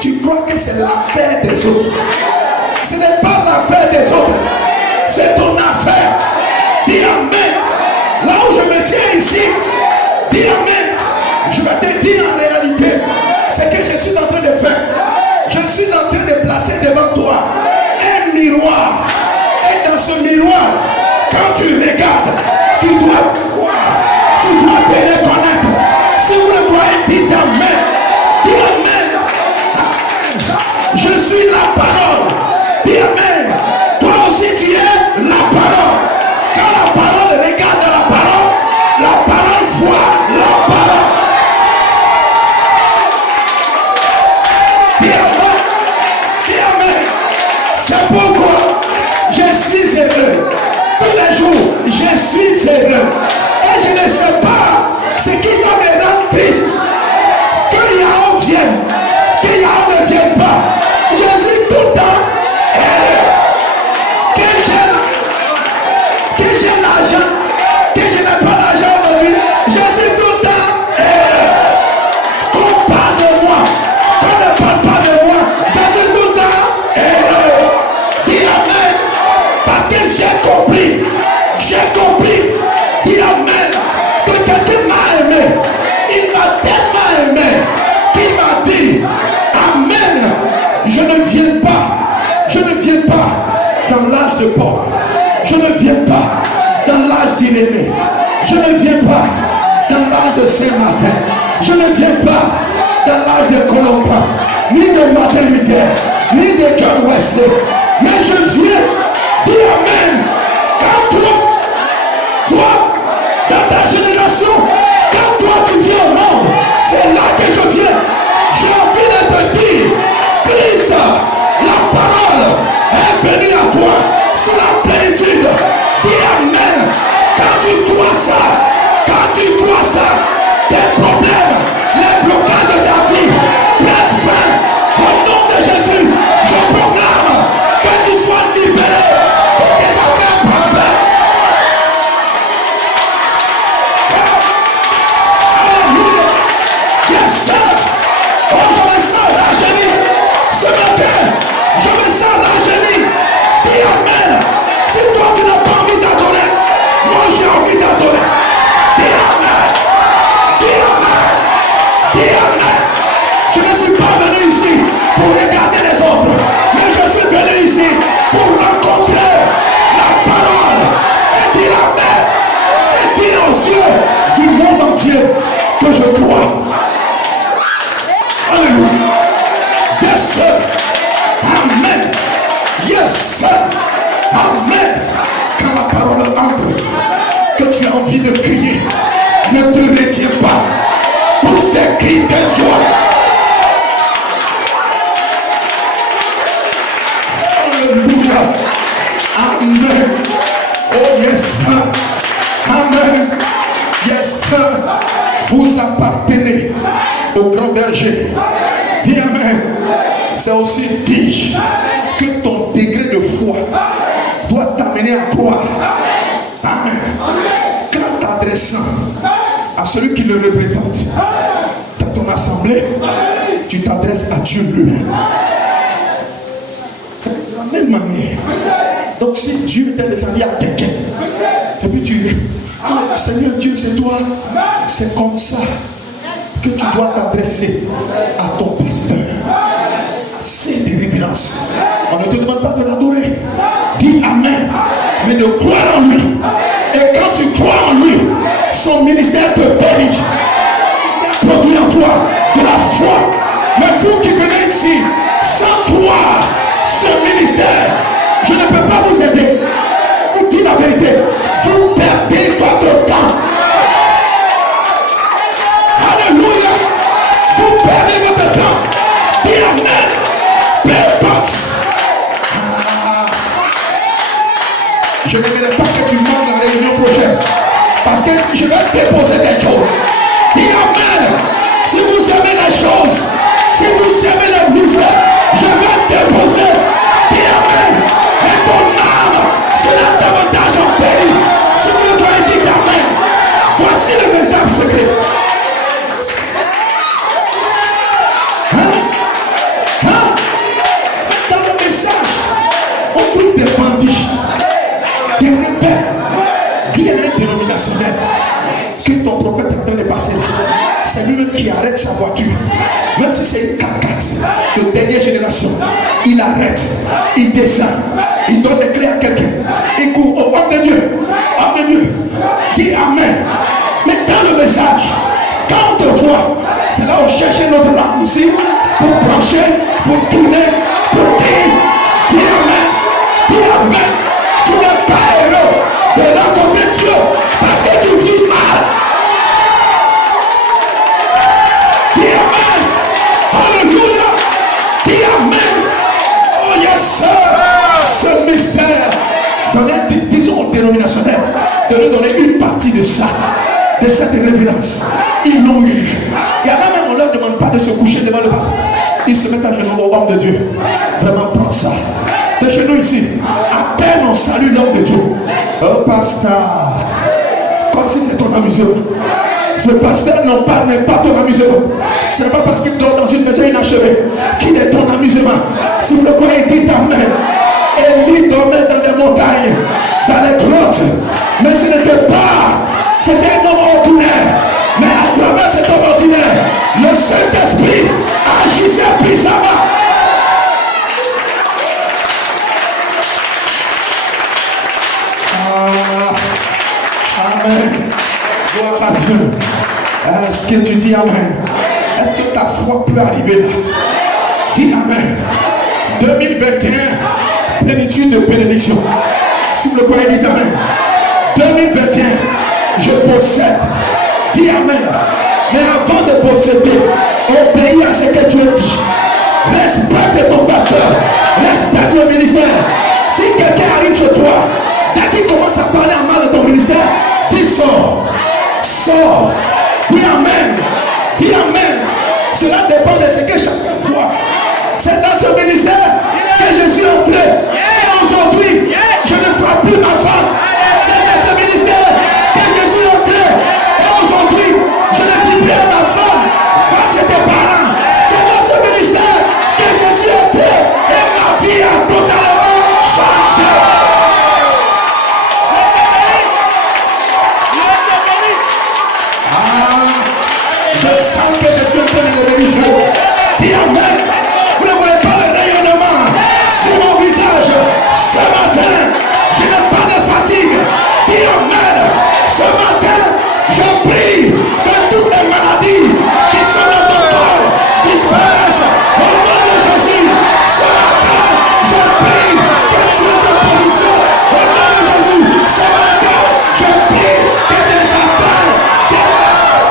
Tu crois que c'est l'affaire des autres. Ce n'est pas l'affaire des autres. C'est ton affaire. Dis Amen. Là où je me tiens ici, dis Amen. Je vais te dire en réalité, c'est que je suis en train de faire. Je suis en train de placer devant toi un miroir. Et dans ce miroir, quand tu regardes, tu dois voir, tu dois te reconnaître. Si vous le croyez, dites Amen. Dis Amen. Je suis la parole. Dis Amen. Toi aussi tu es la parole. Quand la parole regarde la parole voit la parole. Dis Amen. Dis Amen. C'est pourquoi je suis heureux. Tous les jours, je suis heureux. Et je ne sais pas ce qui va me rendre triste. Que Yahweh vienne, que Yahweh ne vienne pas. Je suis tout le temps heureux. Que j'ai l'argent, que je n'ai pas l'argent aujourd'hui. Je suis tout le temps heureux. Qu'on parle de moi, qu'on ne parle pas de moi. Je suis tout le temps heureux. Dis Amen. Parce que j'ai compris. Dis Amen. Que quelqu'un m'a aimé. Il m'a tellement aimé qu'il m'a dit Amen. Je ne viens pas dans l'âge de Paul. Je ne viens pas dans l'âge d'Irénée. Je ne viens pas dans l'âge de Saint-Martin. Je ne viens pas dans l'âge de Colomba, ni de Martin Luther. ni de John Wesley. Mais je viens, dis Amen. Quand toi, dans ta génération, quand toi tu viens au monde, c'est là que je viens. J'ai envie de te dire, Christ, la parole est venue à toi, c'est la plénitude. Dis Amen. Quand tu crois ça, tes problèmes, les blocages de ta vie, prennent fin. Au nom de Jésus, je proclame que tu sois libéré. Toutes tes affaires prospèrent. Alléluia. Yes, sir. Oh, je me sens rajeuni. Ce matin, je me sens rajeuni. Dis Amen. Si toi tu n'as pas envie d'adorer, moi j'ai envie d'adorer. Dis Amen. Dis Amen. Dis Amen. Je ne suis pas venu ici pour regarder les autres, mais je suis venu ici pour rencontrer la parole et dire Amen. Et dire aux yeux du monde entier que je crois. Alléluia. Yes, sir. Amen. Yes, sir. Amen. Quand la parole entre, que tu as envie de crier, ne te retiens pas. Pousse des cris de joie. Alléluia. Amen. Oh yes, sir. Amen. Yes, sir. Vous appartenez au grand berger. Dis Amen. C'est aussi dire que ton degré de foi doit t'amener à croire. Amen. Quand t'adressant à celui qui le représente dans ton assemblée, tu t'adresses à Dieu lui-même. C'est de la même manière. Donc si Dieu t'a descendu à quelqu'un, et puis tu dis, Seigneur Dieu, c'est toi, c'est comme ça que tu dois t'adresser à ton pasteur. C'est des révérences. On ne te demande pas de l'adorer. Dis Amen. Mais de croire en lui. Et quand tu crois en lui, son ministère te bénit. Produit en toi de la foi. Mais vous qui venez ici sans croire ce ministère, je ne peux pas vous aider. Je vous dis la vérité. Vous perdez votre temps. Alléluia. Vous perdez votre temps. Dis Amen. Je ne voudrais pas que tu manques la réunion prochaine. Parce que je vais déposer des choses. Dis Amen. Si vous aimez les choses, si vous aimez les ministères, je vais déposer. Dis Amen. Et ton âme sera davantage en péril. Si vous le croyez, dites Amen. Voici le véritable secret. Dans le message, on trouve des bandits, des rebelles, dis à un dénominationnel que ton prophète est en train de passer là. C'est lui-même qui arrête sa voiture. Même si c'est une 4x4 de dernière génération, il arrête, il descend, il donne des clés à quelqu'un. Il court au homme de Dieu. Homme de Dieu, dis Amen. Mais dans le message, quand on te voit, c'est là où on cherche notre raccourci pour brancher, pour tourner, pour dire, dis Amen, dis Amen. Tu n'es pas heureux de rencontrer Dieu parce que tu vis mal. Dis Amen. Alléluia. Dis Amen. Oh yes sir. Ce mystère, disons au dénominationnel, de nous donner une partie de ça, de cette révérence. Ils l'ont eu. Il y en a même, on ne leur demande pas de se coucher devant le pasteur. Ils se mettent à genoux au homme de Dieu. Vraiment, prends ça. De chez nous ici, à peine on salue l'homme de Dieu. Oh pasteur, comme si c'est ton amusement. Ce pasteur n'est pas ton amusement. Ce n'est pas parce qu'il dort dans une maison inachevée qu'il est ton amusement. Si vous le croyez, dites Amen. Élie dormait dans les montagnes, dans les grottes. Mais ce n'était pas, c'était un homme ordinaire. Mais à travers cet homme ordinaire, le Saint-Esprit agissait puissamment. Amen. Gloire à Dieu. Est-ce que tu dis Amen? Est-ce que ta foi peut arriver là? Dis Amen. 2021, plénitude de bénédiction. Si vous le croyez, dites Amen. 2021, je possède. Dis Amen. Mais avant de posséder, obéis à ce que tu as dit. Respecte ton pasteur. Respecte le ministère. Si quelqu'un arrive chez toi, dès qu'il commence à parler en mal de ton ministère, dis sors. Sors. Dis Amen. Dis Amen. Cela dépend de ce que chacun voit. C'est dans ce ministère que je suis entré. Et aujourd'hui, je ne frappe plus ma femme. C'est dans ce ministère que je suis entré. Et aujourd'hui, je ne dis plus à ma femme, va chez tes parents. C'est dans ce ministère que je suis entré. Et ma vie a totalement changé. Je sens que je suis en train de bénir Dieu. Dis Amen. Vous ne voyez pas le rayonnement sur mon visage. Ce matin, je n'ai pas de fatigue. Dis Amen. Ce matin, je prie que toutes les maladies qui sont dans ton corps disparaissent. Au nom de Jésus. Ce matin, je prie que tu aies de position. Au nom de Jésus. Ce matin, je prie que tes affaires démarrent.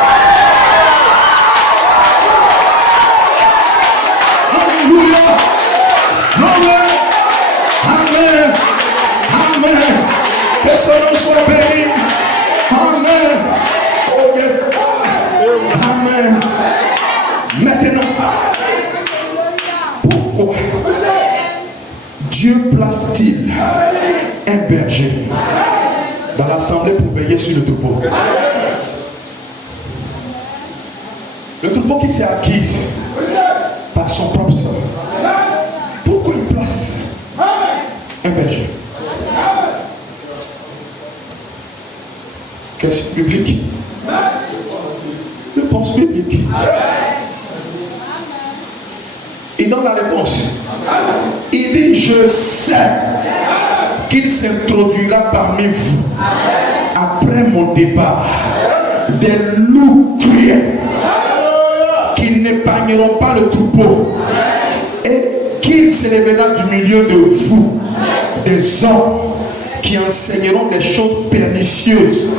Alléluia. Gloire. Amen. Amen. Que son nom soit béni. Amen. Oh yes. Amen. Maintenant, pourquoi Dieu place-t-il un berger dans l'assemblée pour veiller sur le troupeau? Le troupeau qui s'est acquis par son propre sang. Pourquoi il place un berger? Question publique. Réponse publique. Il donne la réponse. Il dit, je sais qu'il s'introduira parmi vous après mon départ des loups cruels qui n'épargneront pas le troupeau et qu'il s'élèvera du milieu de vous des hommes qui enseigneront des choses pernicieuses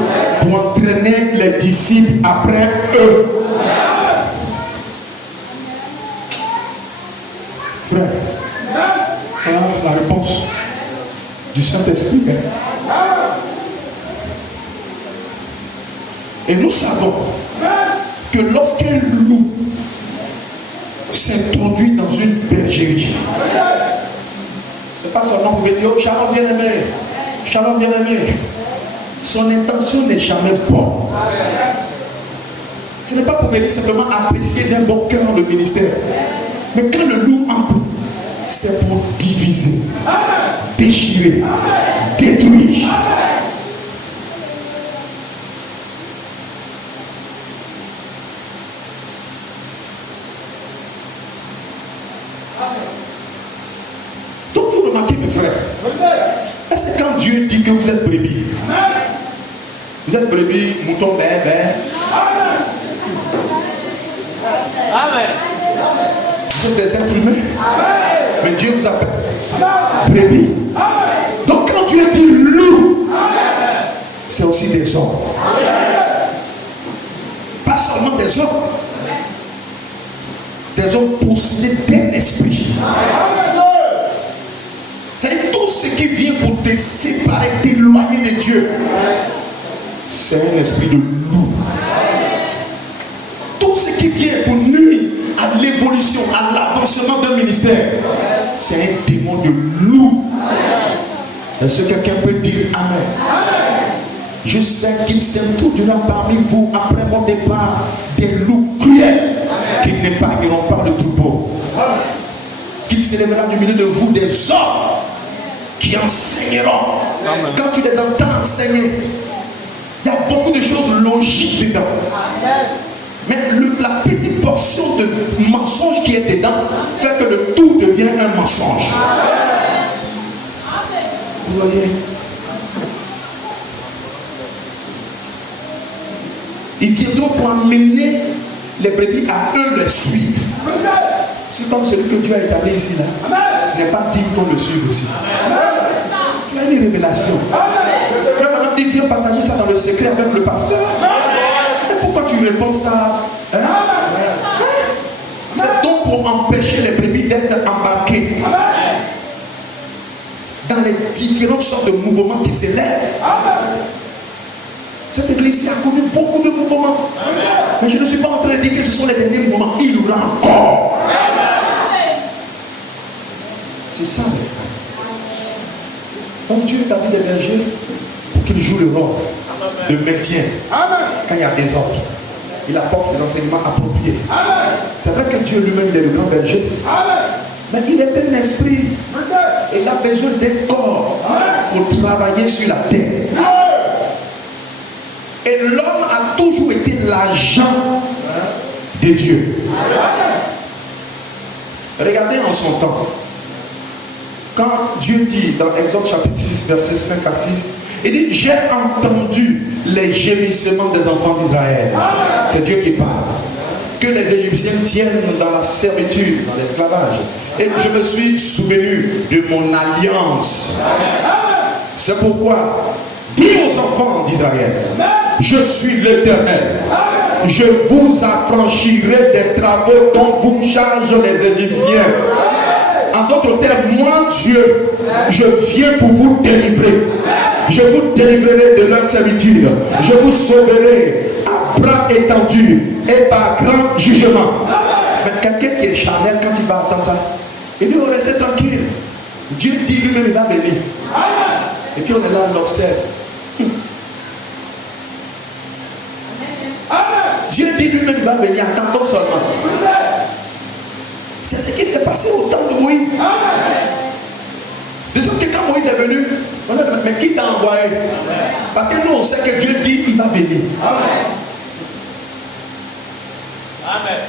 pour entraîner les disciples après eux. Frère, voilà la réponse du Saint-Esprit. Et nous savons que lorsqu'un loup s'introduit dans une bergerie, c'est pas seulement pour dire oh, shalom bien-aimé, shalom bien-aimé. Son intention n'est jamais bonne. Ce n'est pas pour venir simplement apprécier d'un bon cœur le ministère. Mais quand le loup entre, c'est pour diviser, déchirer, détruire. Donc vous remarquez mes frères, est-ce que quand Dieu dit que vous êtes brebis, vous êtes brebis, mouton, bébé, amen. Vous êtes des êtres humains, mais Dieu vous appelle brebis. Donc quand Dieu dit loup, c'est aussi des hommes. Pas seulement des hommes. Des hommes possédés d'un esprit. C'est tout ce qui vient pour te séparer, t'éloigner de Dieu. C'est un esprit de loup. Tout ce qui vient pour nuire à l'évolution, à l'avancement d'un ministère, c'est un démon de loup. Est-ce que quelqu'un peut dire Amen? Je sais qu'il s'introduira parmi vous après mon départ des loups cruels qui n'épargneront pas le troupeau. Qu'il s'élèvera du milieu de vous des hommes qui enseigneront. Amen. Quand tu les entends enseigner, il y a beaucoup de choses logiques dedans. Amen. Mais la petite portion de mensonge qui est dedans fait que le tout devient un mensonge. Amen. Vous voyez? Ils viendront pour amener les brebis à eux les suivre. C'est comme celui que Dieu a établi ici là. Amen. n'est pas digne qu'on le suive aussi. Tu as une révélation. Frère, maintenant, tu viens partager ça dans le secret avec le pasteur. Et pourquoi tu réponds ça? C'est donc pour empêcher les brebis d'être embarquées dans les différentes sortes de mouvements qui s'élèvent. Cette église a connu beaucoup de mouvements. Mais je ne suis pas en train de dire que ce sont les derniers mouvements. Il y aura encore. C'est ça, les frères. Donc Dieu établit des bergers pour qu'ils jouent le rôle de maintien. Quand il y a des ordres, il apporte des enseignements appropriés. C'est vrai que Dieu lui-même est le grand berger. Mais il est un esprit. Il a besoin d'un corps pour travailler sur la terre. Et l'homme a toujours été l'agent de Dieu. Regardez en son temps. Quand Dieu dit dans Exode chapitre 6, versets 5 à 6, il dit: j'ai entendu les gémissements des enfants d'Israël. C'est Dieu qui parle. Que les Égyptiens tiennent dans la servitude, dans l'esclavage. Et je me suis souvenu de mon alliance. C'est pourquoi, dis aux enfants d'Israël: je suis l'Éternel. Je vous affranchirai des travaux dont vous chargent les Égyptiens. En d'autres termes, moi, Dieu, je viens pour vous délivrer. Je vous délivrerai de leur servitude. Je vous sauverai à bras étendus et par grand jugement. Mais quelqu'un qui est charnel, quand il va entendre ça, il dit: restez tranquille. Dieu dit lui-même, il va venir. Et puis on est là, on observe. Dieu dit lui-même, il va venir. Attendons seulement. C'est ce qui s'est passé au temps de Moïse. De sorte que quand Moïse est venu, on a dit: mais qui t'a envoyé? Parce que nous on sait que Dieu dit il va venir. Amen.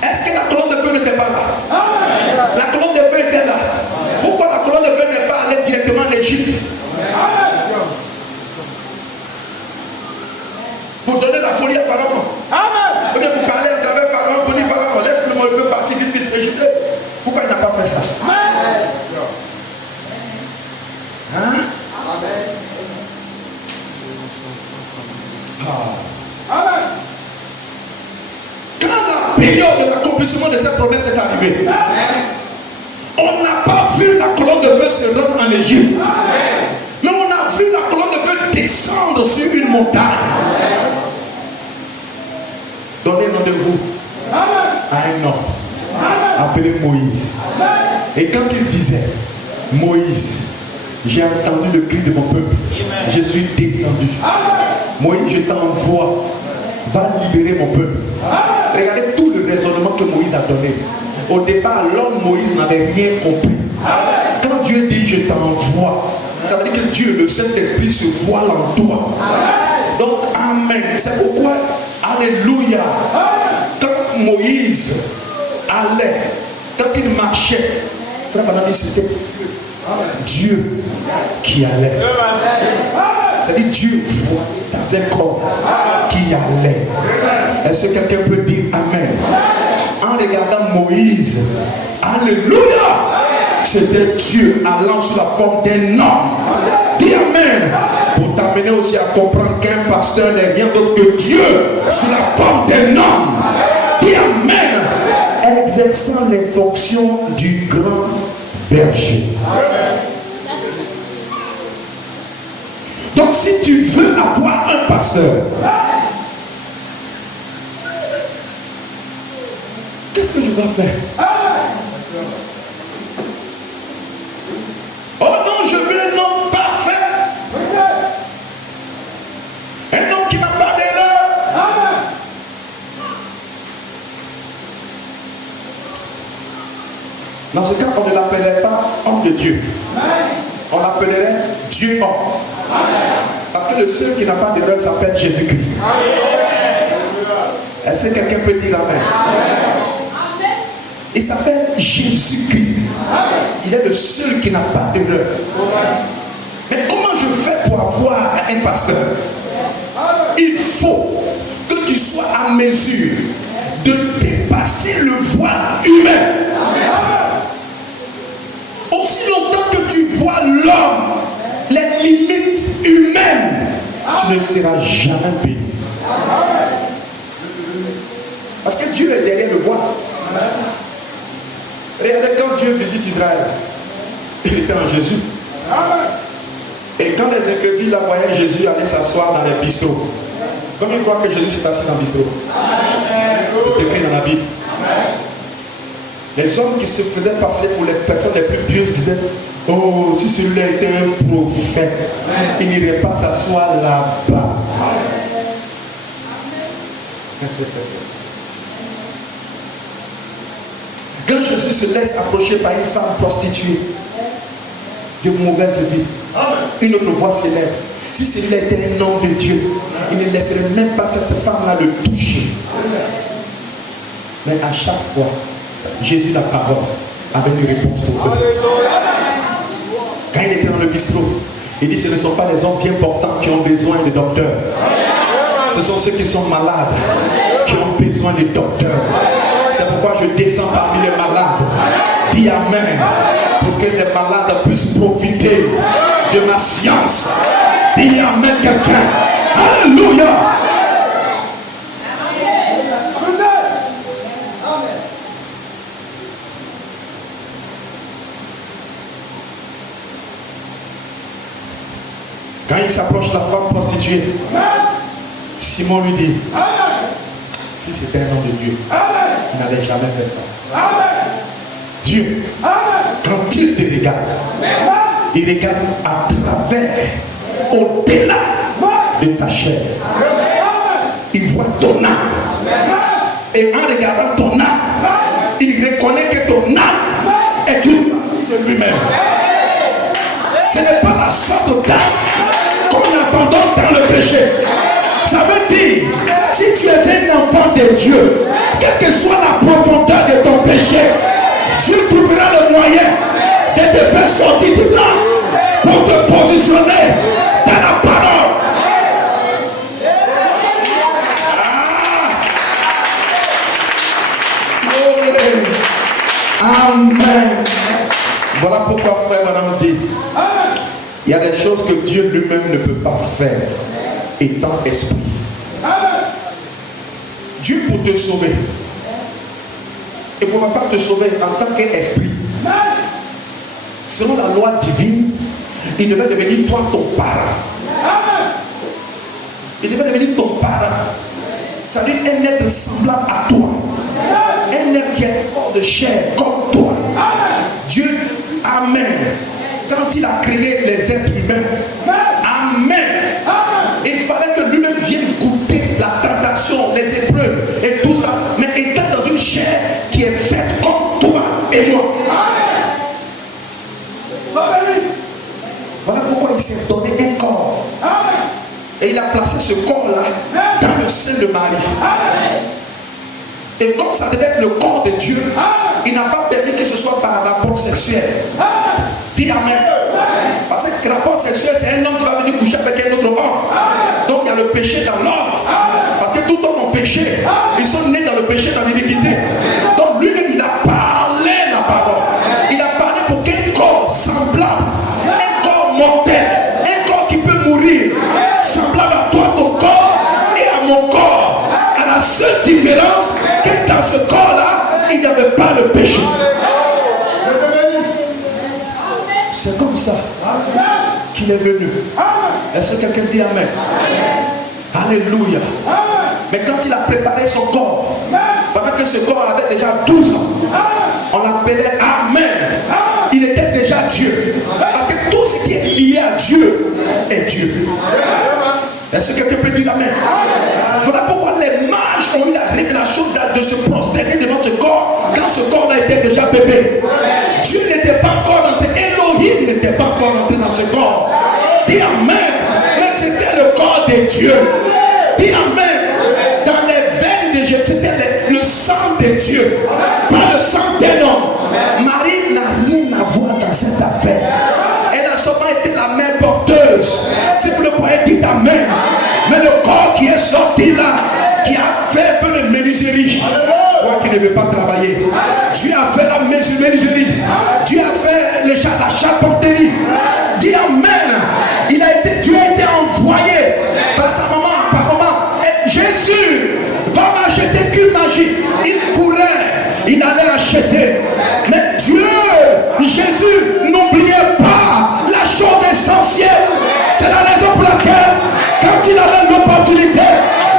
Est-ce que la colonne de feu n'était pas là? La colonne de feu était là. Pourquoi la colonne de feu n'est pas allée directement en Égypte? Pour donner la folie à Pharaon. Pour parler à travers Pharaon, pour dire: Pharaon, laisse-moi le feu partir vite, vite, Égypte. Pourquoi il n'a pas fait ça? Hein? Quand la période de l'accomplissement de cette promesse est arrivée, on n'a pas vu la colonne de feu se rendre en Égypte. Mais on a vu la colonne de feu descendre sur une montagne. Donnez rendez-vous à un homme appelé Moïse. Et quand il disait: Moïse, j'ai entendu le cri de mon peuple, je suis descendu. Moïse, je t'envoie, va libérer mon peuple. Regardez tout le raisonnement que Moïse a donné. Au départ, l'homme Moïse n'avait rien compris. Quand Dieu dit: je t'envoie, ça veut dire que Dieu, le Saint-Esprit, se voile en toi. Donc, amen. C'est pourquoi, alléluia, quand Moïse allait, quand il marchait, frère Banani, c'était Dieu qui allait. C'est-à-dire Dieu voit dans un corps qui allait. Est-ce que quelqu'un peut dire amen? En regardant Moïse, alléluia, c'était Dieu allant sous la forme d'un homme. Dis amen. Pour t'amener aussi à comprendre qu'un pasteur n'est rien d'autre que Dieu sous la forme d'un homme. Dis amen. Exerçant les fonctions du grand berger. Donc si tu veux avoir un pasteur, qu'est-ce que je dois faire? Oh non, je veux un homme parfait. Un homme qui n'a pas d'erreur. Dans ce cas, on ne l'appellerait pas homme de Dieu. On l'appellerait Dieu homme. Parce que le seul qui n'a pas d'erreur s'appelle Jésus-Christ. Est-ce que quelqu'un peut dire amen? Il s'appelle Jésus-Christ. Il est le seul qui n'a pas d'erreur. Mais comment je fais pour avoir un pasteur? Il faut que tu sois à mesure de dépasser le voile humain. Aussi longtemps que tu vois l'homme, les limites humaines, tu ne seras jamais béni. Parce que Dieu est derrière le voile. Regardez quand Dieu visite Israël, il était en Jésus. Et quand les incrédules la voyaient Jésus aller s'asseoir dans les bistrots, combien croient que Jésus s'est assis dans le bistrot? C'est écrit dans la Bible. Les hommes qui se faisaient passer pour les personnes les plus pieuses disaient: oh, si celui-là était un prophète, il n'irait pas s'asseoir là-bas. Quand Jésus se laisse approcher par une femme prostituée de mauvaise vie, une autre voix s'élève. Si celui-là était un homme de Dieu, il ne laisserait même pas cette femme-là le toucher. Mais à chaque fois, Jésus, la parole, avait une réponse au peuple. Quand il était dans le bistrot, il dit: ce ne sont pas les hommes bien portants qui ont besoin de docteurs. Ce sont ceux qui sont malades qui ont besoin de docteurs. C'est pourquoi je descends parmi les malades. Dis Amen. Pour que les malades puissent profiter de ma science. Dis Amen quelqu'un. Alléluia. Quand il s'approche de la femme prostituée, Simon lui dit: si c'était un homme de Dieu, il n'allait jamais faire ça. Dieu, quand il te regarde, il regarde à travers, au-delà de ta chair. Il voit ton âme. Et en regardant ton âme, il reconnaît que ton âme est une partie de lui-même. Ce n'est pas la sorte d'âme qu'on abandonne dans le péché. Ça veut dire, si tu es un enfant de Dieu, quelle que soit la profondeur de ton péché, Dieu trouvera le moyen de te faire sortir de là pour te positionner dans la parole. Amen. Voilà pourquoi frère Branham dit: il y a des choses que Dieu lui-même ne peut pas faire étant esprit. Dieu pour te sauver, il ne pourra pas te sauver en tant qu'esprit. Selon la loi divine, il devait devenir toi ton parent. Il devait devenir ton parent. C'est-à-dire un être semblable à toi. Un être qui est hors de chair comme toi. Dieu, Amen. Quand il a créé les êtres humains, Amen. Il fallait que lui-même vienne goûter la tentation, les épreuves et tout ça, mais étant dans une chair qui est faite comme toi et moi. Voilà pourquoi il s'est donné un corps. Et il a placé ce corps-là dans le sein de Marie. Et comme ça devait être le corps de Dieu, il n'a pas permis que ce soit par un rapport sexuel. Dis Amen. Parce que le rapport sexuel, c'est un homme qui va venir coucher avec un autre homme. Donc il y a le péché dans l'homme. Parce que tout homme a péché. Ils sont nés dans le péché, dans l'iniquité. Donc lui-même, il a parlé la parole. Il a parlé pour qu'un corps semblable, un corps mortel, un corps qui peut mourir, semblable à toi, ton corps, et à mon corps. À la seule différence que dans ce corps-là, il n'y avait pas de péché. C'est comme ça qu'il est venu. Est-ce que quelqu'un dit Amen? Alléluia. Mais quand il a préparé son corps, pendant que ce corps avait déjà 12 ans, on l'appelait Amen. Il était déjà Dieu. Parce que tout ce qui est lié à Dieu est Dieu. Est-ce que quelqu'un peut dire Amen? Voilà pourquoi les mages ont eu la révélation de se prosterner devant ce corps quand ce corps-là était déjà bébé. Dieu n'était pas encore rentré, Elohim n'était pas encore rentré dans ce corps. Dis Amen. Mais c'était le corps de Dieu. Dis Amen. Dans les veines de Dieu, c'était le sang de Dieu, pas le sang d'un homme. Marie n'a rien à voir dans cette affaire. Elle a seulement été la mère porteuse. Si vous le croyez, dites Amen. Mais le corps qui est sorti là, qui a fait un peu de menuiserie, menuiserie. Dieu a fait la charpenterie. Dis Amen. Dieu a été envoyé par sa maman, par maman. Et Jésus va m'acheter qu'une magie. Il courait, il allait acheter. Mais Dieu, Jésus, n'oubliait pas la chose essentielle. C'est la raison pour laquelle, quand il avait l'opportunité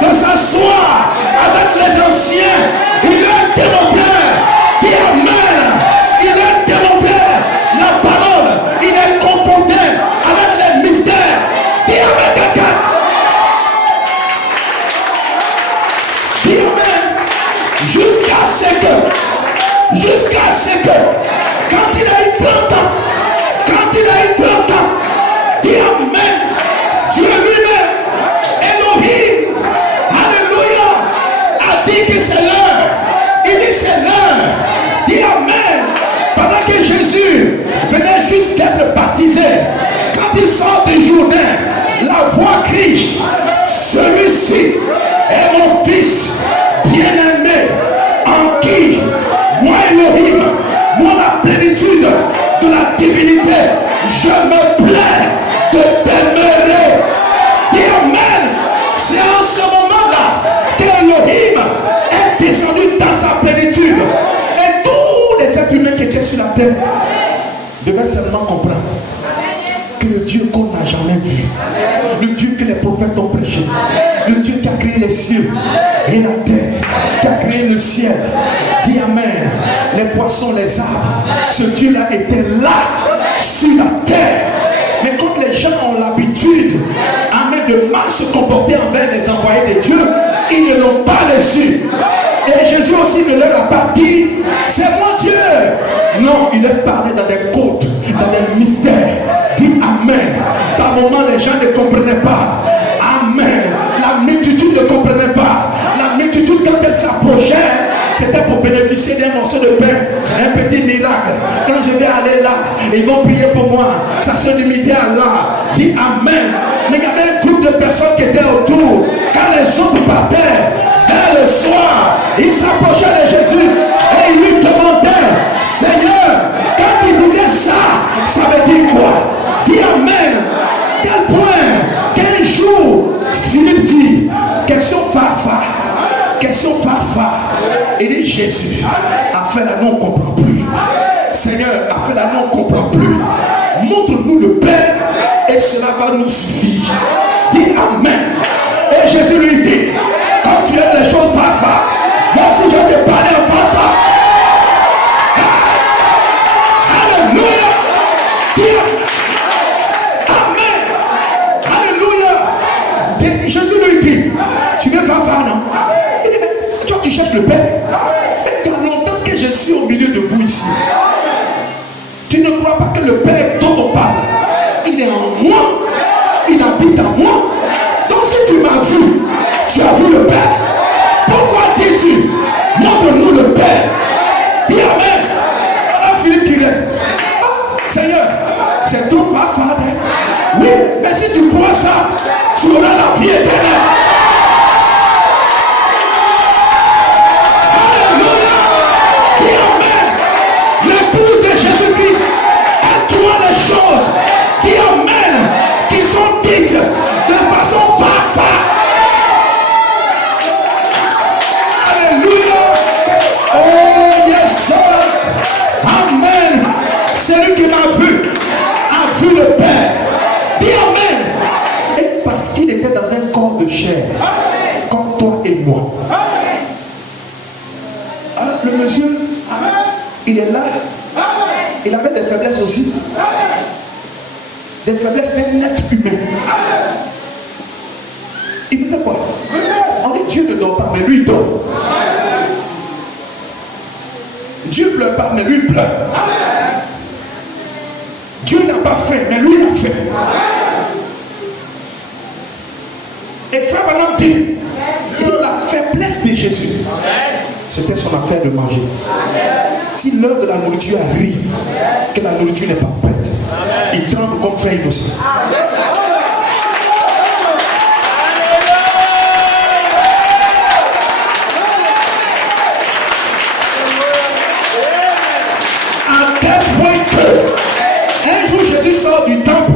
de s'asseoir avec les anciens, il leur démontré, dit Amen, il leur démontré la parole, il est confondé avec les mystères. Dis Amen, quelqu'un. Dis Amen. Jusqu'à ce que, quand il a eu 30 ans, dis Amen, Dieu lui-même, Elohim, Alléluia, a dit que c'est l'heure. Il dit c'est l'heure. Dis Amen. Pendant que Jésus venait juste d'être baptisé, quand il sort du Jourdain, la voix crie, celui-ci est mon fils bien-aimé, en qui moi Elohim, moi la plénitude de la divinité, je me plais de demeurer. Dis Amen. C'est en ce moment-là que Elohim est descendu dans sa plénitude. Et tous les êtres humains qui étaient sur la terre devaient seulement comprendre que le Dieu qu'on n'a jamais vu, le Dieu que les prophètes ont prêché, le Dieu qui a créé les cieux et la terre, qui a créé le ciel, dit Amen, les poissons, les arbres, ce Dieu-là était là sur la terre. Mais quand les gens ont l'habitude, amen, de mal se comporter envers les envoyés de Dieu, ils ne l'ont pas reçu. Et Jésus aussi ne leur a pas dit, c'est moi Dieu. Non, il leur parlait dans des côtes, dans des mystères. Dit Amen. Par moments, les gens ne comprenaient pas. Amen. La multitude ne comprenait pas. La multitude, quand elle s'approchait, c'était pour bénéficier d'un morceau de pain, un petit miracle. Quand je vais aller là, ils vont prier pour moi. Ça se limitait à là. Dis Amen. Mais il y avait un groupe de personnes qui étaient autour. Quand les autres partaient, vers le soir, ils s'approchaient de Jésus et ils lui demandaient, Seigneur, quand il disait ça, ça veut dire quoi? Dis Amen. Quel point qu'un jour, Philippe dit, question farfa. Question farfa. Il dit Jésus, afin-là, nous on ne comprend plus. Seigneur, afin-là, nous on ne comprend plus. Montre-nous le Père et cela va nous suffire. Dis Amen. Et Jésus lui dit, quand tu aimes les choses farfa, moi aussi je vais te parler en farfa. Alléluia. Dis Amen. Alléluia. Jésus lui dit, tu veux farfa, non? Il dit, mais toi tu cherches le Père. Mais il y a longtemps que je suis au milieu de vous ici. Tu ne crois pas que le Père dont on parle, il est en moi, il habite en moi. Donc si tu m'as vu, tu as vu le Père. Pourquoi dis-tu, montre-nous le Père? Dis Amen. Alors Philippe qui reste. Oh, Seigneur, c'est ton Père. Oui, mais si tu crois ça, tu auras la vie éternelle. Alléluia. Dis Amen. L'épouse de Jésus-Christ, elle croit les choses. Dis Amen. Qui sont dites de façon farfa. Alléluia. Oh yes sir. Amen. Celui qui m'a vu a vu le Père. Dis Amen. Et parce qu'il était dans un corps de chair, comme toi et moi. Alors le monsieur, il est là. Il avait des faiblesses aussi. Des faiblesses d'un être humain. Il faisait quoi? On dit Dieu ne dort pas, mais lui il dort. Dieu ne pleure pas, mais lui il pleure. Dieu n'a pas faim, mais lui il a faim. Et Frère Branham dit, la faiblesse de Jésus, c'était son affaire de manger. Si l'heure de la nourriture arrive, que la nourriture n'est pas prête, il tremble comme frère innocent. tel point que un jour Jésus sort du temple.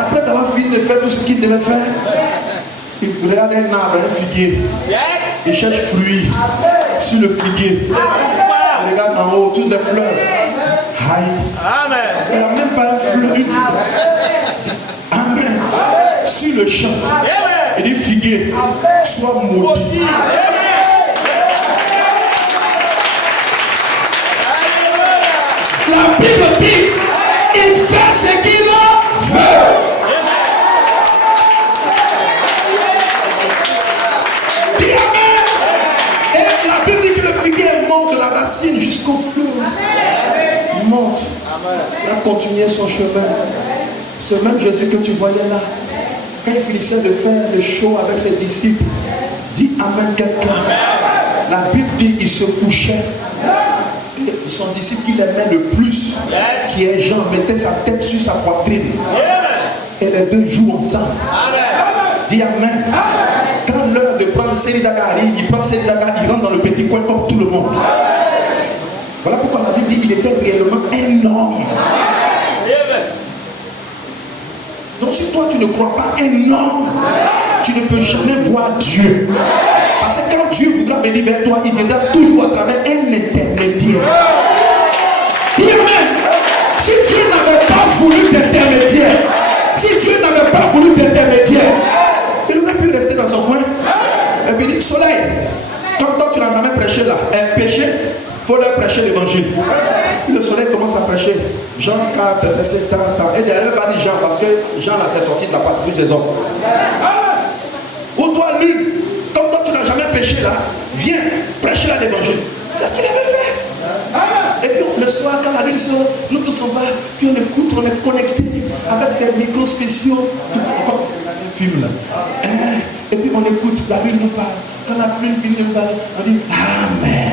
Après avoir fini de faire tout ce qu'il devait faire, il regarde un arbre, un figuier. Il cherche fruit sur le figuier. Il regarde en haut, toutes les fleurs. Aïe. Il n'y a même pas un fleur. Amen. Sur le champ. Il dit figuier, sois maudit. La Bible dit, il fait ce qu'il veut. Dis amen. Et la Bible dit que le figuier monte de la racine jusqu'au fleur. Il monte. Il a continué son chemin. Ce même Jésus que tu voyais là, quand il finissait de faire le show avec ses disciples, dis amen quelqu'un. La Bible dit qu'il se couchait. Son disciple qu'il aimait le plus, qui est Jean, mettait sa tête sur sa poitrine. Et les deux jouent ensemble. Dis amen. Quand l'heure de prendre Seridaga arrive, il prend Seridaga, il rentre dans le petit coin comme tout le monde. Voilà pourquoi la Bible dit qu'il était réellement un homme. Donc si toi tu ne crois pas un homme, tu ne peux jamais voir Dieu. Parce que quand Dieu voudra venir vers toi, il viendra toujours à travers un intermédiaire. Dis amen. Si Dieu n'avait pas voulu d'intermédiaire, il aurait pu rester dans son coin. Et puis il dit, soleil, comme toi tu n'as jamais prêché là, un péché, il faut leur prêcher l'évangile. Puis le soleil commence à prêcher. Jean 4, verset 30. Et derrière pas dit Jean, parce que Jean là s'est sorti de la patrouille des hommes. Ou toi, lune, comme toi tu n'as jamais prêché là, viens prêcher l'évangile. C'est ce qu'il avait fait. Et puis le soir, quand la lune sort, nous tous on va, puis on écoute, on est connecté avec des micros spéciaux. On filme là. Et puis on écoute, la lune nous parle. Quand la lune finit de parler, on dit Amen.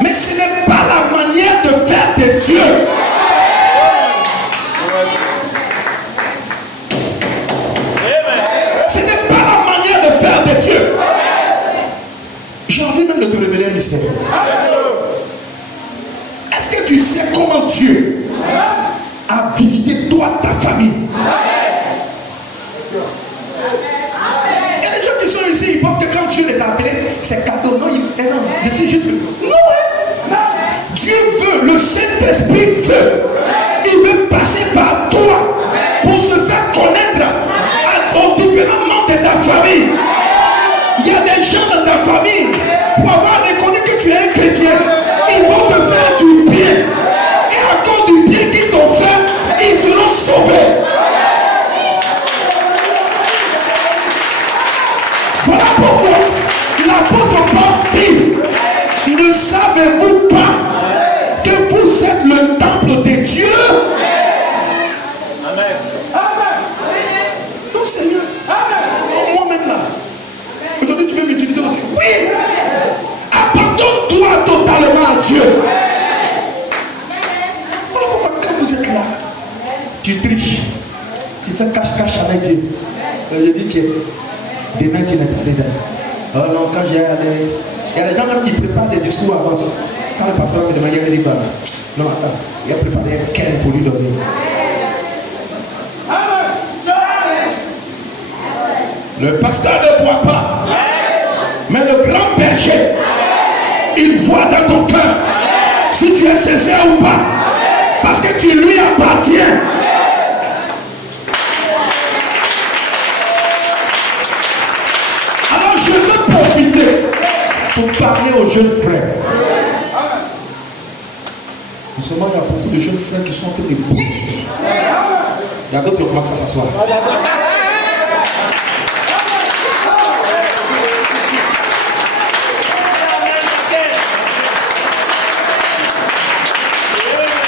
Mais ce n'est pas la manière de faire de Dieu. Ce n'est pas la manière de faire de Dieu. J'ai envie même de te révéler un mystère. Est-ce que tu sais comment Dieu a visité toi, ta famille? Il y a des gens qui sont ici, ils pensent que quand Dieu les a appelés, c'est cadeau. Non, je suis juste. Non, Dieu veut, le Saint-Esprit veut. Il veut passer par toi pour se faire connaître aux différents membres de ta famille. Il y a des gens dans ta famille, pour avoir reconnu que tu es un chrétien, ils vont te faire du bien. Et à cause du bien qu'ils t'ont fait, ils seront sauvés. Voilà pourquoi l'apôtre Paul dit, ne savez-vous pas que vous êtes le temple de Dieu? Amen. Non, Seigneur. Moi-même là. Aujourd'hui, tu veux m'utiliser aussi. Oui. Abandonne-toi totalement à Dieu. Voilà pourquoi quand vous êtes là, tu triches. Tu fais cache-cache avec Dieu. Je dis, tiens, demain tu n'es pas dedans. Oh non, quand j'ai allé. Il y a des gens même qui préparent des discours avant. Quand le pasteur me demande, il dit, non, attends, il a préparé un quel pour lui donner. Le pasteur ne voit pas. Mais le grand berger, il voit dans ton cœur si tu es sincère ou pas. Parce que tu lui appartiens. Alors je veux profiter pour parler aux jeunes frères. En ce moment, il y a beaucoup de jeunes frères qui sont en train de bouger. Il y a d'autres qui commencent à s'asseoir.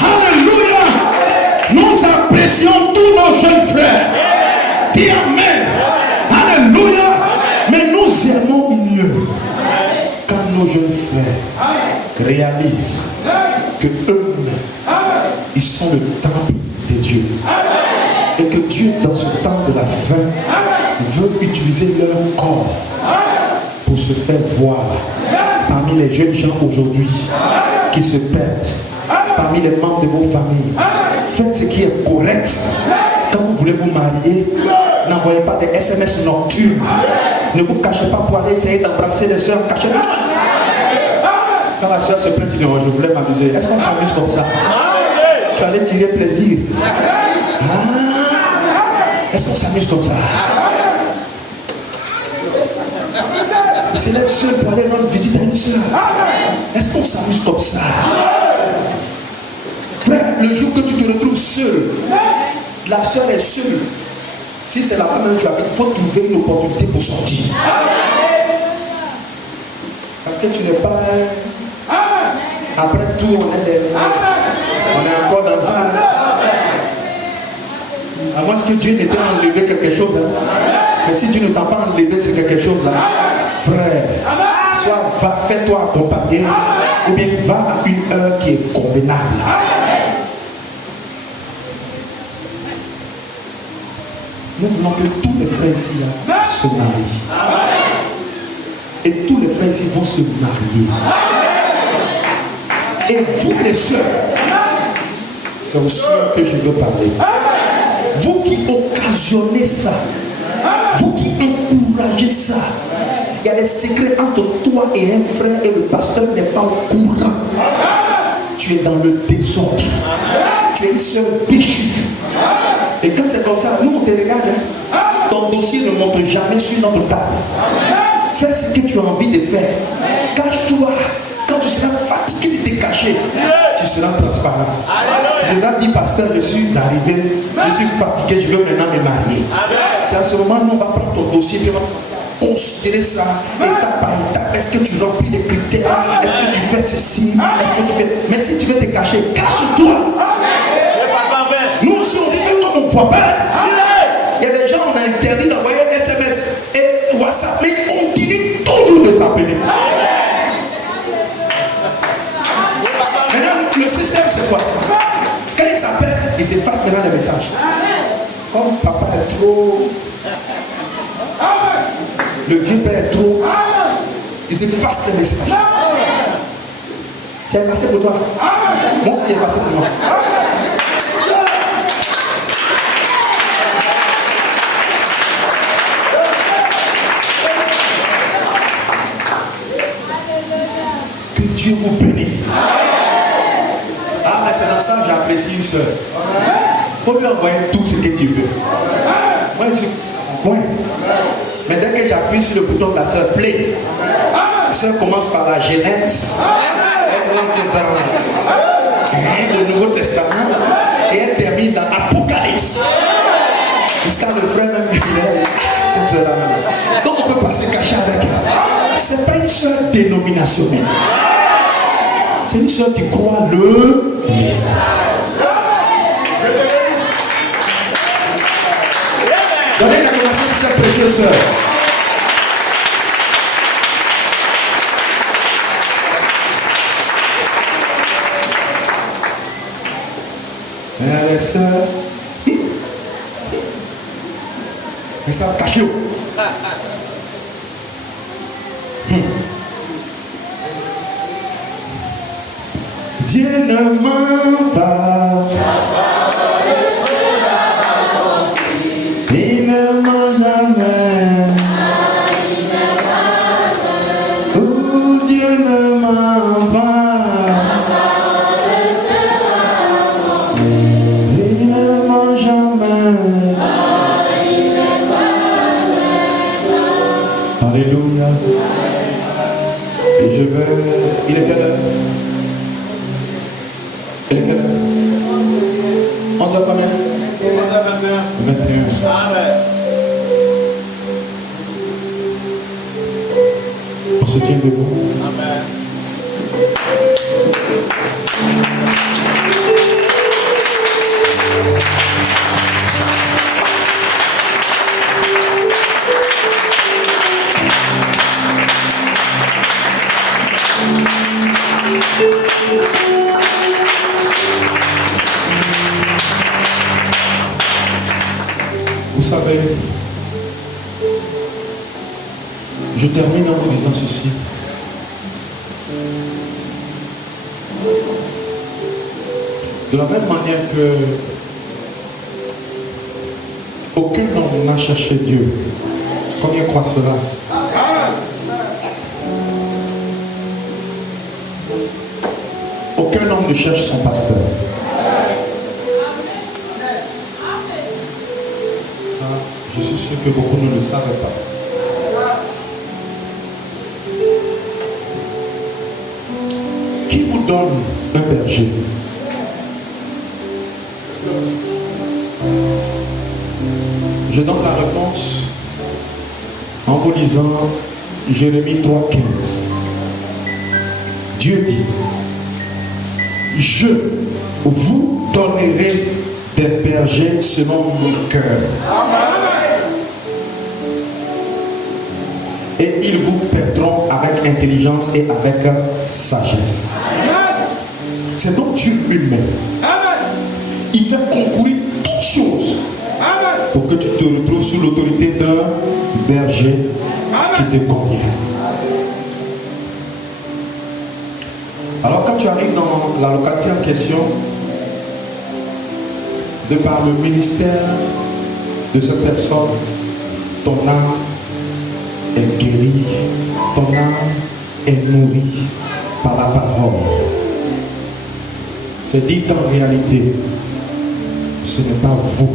Alléluia! Nous apprécions tous nos jeunes frères. Dis Amen. Alléluia! Mais nous aimons mieux quand nos jeunes frères réalisent que eux-mêmes, ils sont le temple de Dieu. Et que Dieu, dans ce temps de la fin, veut utiliser leur corps pour se faire voir Parmi les jeunes gens aujourd'hui qui se perdent, parmi les membres de vos familles, faites ce qui est correct. Quand vous voulez vous marier, n'envoyez pas des SMS nocturnes. Ne vous cachez pas pour aller essayer d'embrasser les soeurs. Cachez-vous. Quand la soeur se plaint, dit non, je voulais m'amuser. Est-ce qu'on s'amuse comme ça? Tu allais tirer plaisir. Est-ce qu'on s'amuse comme ça? Il se lève seul pour aller rendre visite à une soeur. Est-ce qu'on s'amuse comme ça? Frère, le jour que tu te retrouves seul, la soeur est seule. Si c'est la femme que tu as, il faut trouver une opportunité pour sortir. Parce que tu n'es pas. Après tout, on est encore dans ça. À moins que Dieu n'ait pas enlevé quelque chose. Mais si Dieu ne t'a pas enlevé, c'est quelque chose là. Frère, soit fais-toi accompagner, ou bien va à une heure qui est convenable. Nous voulons que tous les frères ici là, se marient. Et tous les frères ici vont se marier. Et vous les sœurs, c'est aux sœurs que je veux parler. Vous qui occasionnez ça, vous qui encouragez ça, il y a des secrets entre toi et un frère et le pasteur n'est pas au courant. Tu es dans le désordre. Tu es une sœur déchue. Et quand c'est comme ça, nous on te regarde. Ton dossier ne monte jamais sur notre table. Fais ce que tu as envie de faire. Cache-toi. Quand tu seras fatigué de te cacher, tu seras transparent. Je leur dis, pasteur, je suis arrivé, je suis fatigué, je veux maintenant me marier. C'est à ce moment où on va prendre ton dossier et on va considérer ça étape par étape. Est-ce que tu remplis les critères? Est-ce que tu fais ceci? Est-ce que tu fais... Mais si tu veux te cacher, cache-toi. Nous aussi on fait comme on ne voit pas. Il y a des gens, on a interdit d'envoyer SMS et WhatsApp, mais ils continuent toujours de s'appeler. Maintenant, le système c'est quoi? Quand ils s'appellent, ils s'effacent maintenant les messages. Comme papa est trop, le vieux père est trop, ils s'effacent les messages. Tu es passé pour toi. Moi aussi, tu es passé pour moi. Que Dieu vous bénisse. Ah, mais c'est dans ça que j'apprécie une soeur. Il faut lui envoyer tout ce que tu veux. Moi, je suis en point. Mais dès que j'appuie sur le bouton de la soeur play, la soeur commence par la Genèse, elle rentre dans le Nouveau Testament et elle termine dans Apocalypse. Jusqu'à le frère même qui est cette soeur-là même. Donc on ne peut pas se cacher avec elle. Ce n'est pas une soeur dénominationnelle. C'est une soeur qui croit le message. Donnez la connaissance de cette précieuse sœur. Les sœurs, elles sont cachées. Dieu ne ment pas. Il ne ment jamais. Oh, Dieu ne ment pas. Il ne ment jamais. Alléluia. Et je vais. Il est quelle heure? Il est quelle heure? 11h combien? 21. Amen. On se tient debout. Amen. Vous savez, je termine en vous disant ceci. De la même manière que aucun homme n'a cherché Dieu. Combien croient cela? Aucun homme ne cherche son pasteur. Je suis sûr que beaucoup ne le savaient pas. Qui vous donne un berger? Je donne la réponse en vous lisant Jérémie 3,15. Dieu dit: je vous donnerai des bergers selon mon cœur. Et ils vous paieront avec intelligence et avec sagesse. C'est donc Dieu lui-même. Il fait concourir toutes choses pour que tu te retrouves sous l'autorité d'un berger qui te conduit. Alors quand tu arrives dans la localité en question, de par le ministère de cette personne, ton âme est guérie, ton âme est nourrie par la parole. C'est dit en réalité, ce n'est pas vous,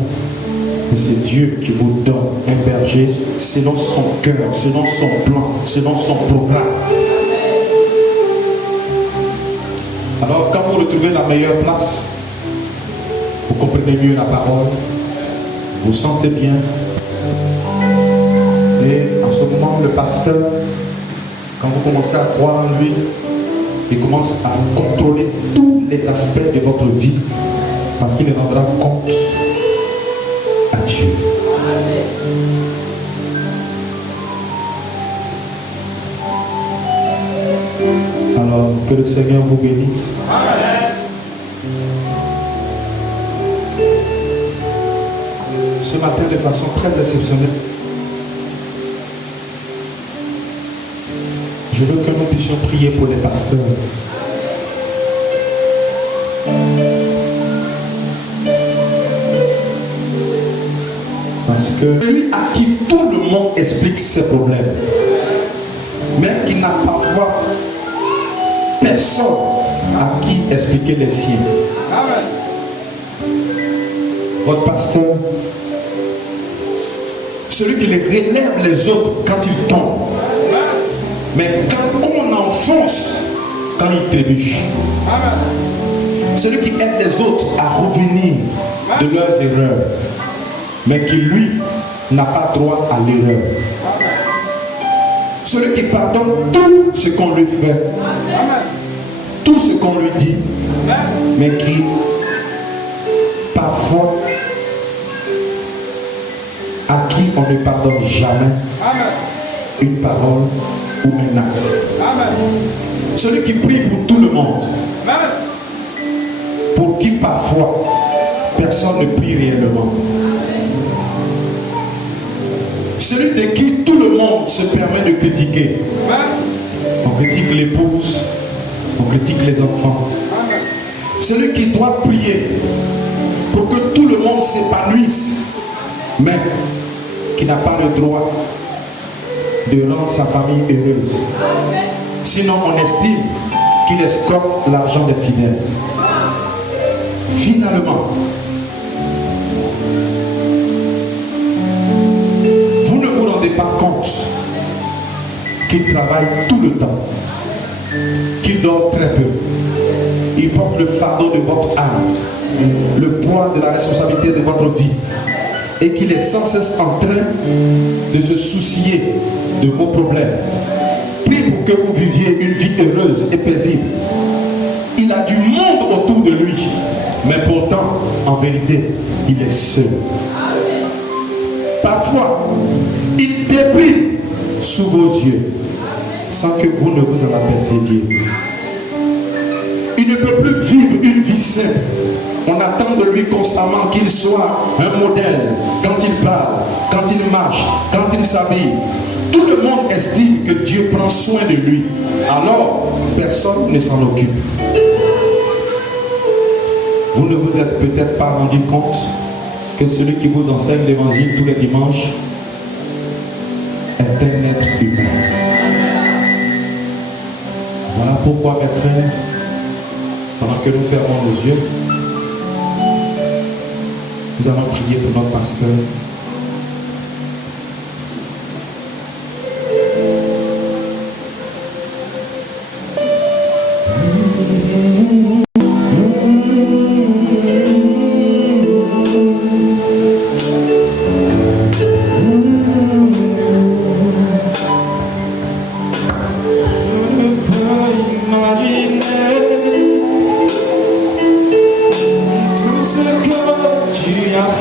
mais c'est Dieu qui vous donne un berger selon son cœur, selon son plan, selon son programme. Alors quand vous retrouvez la meilleure place, vous comprenez mieux la parole, vous vous sentez bien. Et en ce moment, le pasteur, quand vous commencez à croire en lui, il commence à contrôler tous les aspects de votre vie, parce qu'il rendra compte à Dieu. Alors, que le Seigneur vous bénisse. Ce matin, de façon très exceptionnelle, je veux que nous puissions prier pour les pasteurs. Parce que celui à qui tout le monde explique ses problèmes, mais il n'a parfois personne à qui expliquer les siens. Votre pasteur, celui qui les relève les autres quand ils tombent, mais quand on enfonce, quand ils trébuchent. Celui qui aide les autres à revenir de leurs erreurs, mais qui lui n'a pas droit à l'erreur. Celui qui pardonne tout ce qu'on lui fait, tout ce qu'on lui dit, mais qui parfois à qui on ne pardonne jamais une parole ou un acte. Celui qui prie pour tout le monde, pour qui parfois personne ne prie réellement. Celui de qui tout le monde se permet de critiquer. On critique l'épouse, on critique les enfants. Celui qui doit prier pour que tout le monde s'épanouisse, mais qui n'a pas le droit de rendre sa famille heureuse. Sinon, on estime qu'il escroque l'argent des fidèles. Finalement, vous ne vous rendez pas compte qu'il travaille tout le temps, qu'il dort très peu. Il porte le fardeau de votre âme, le poids de la responsabilité de votre vie, et qu'il est sans cesse en train de se soucier de vos problèmes. Prie pour que vous viviez une vie heureuse et paisible. Il a du monde autour de lui, mais pourtant, en vérité, il est seul. Parfois, il débrie sous vos yeux, sans que vous ne vous en aperceviez. Il ne peut plus vivre une vie simple. On attend de lui constamment qu'il soit un modèle quand il parle, quand il marche, quand il s'habille. Tout le monde estime que Dieu prend soin de lui. Alors, personne ne s'en occupe. Vous ne vous êtes peut-être pas rendu compte que celui qui vous enseigne l'évangile tous les dimanches est un être humain. Voilà pourquoi, mes frères, pendant que nous fermons nos yeux, nous allons prier pour notre pasteur.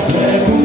Fidèle,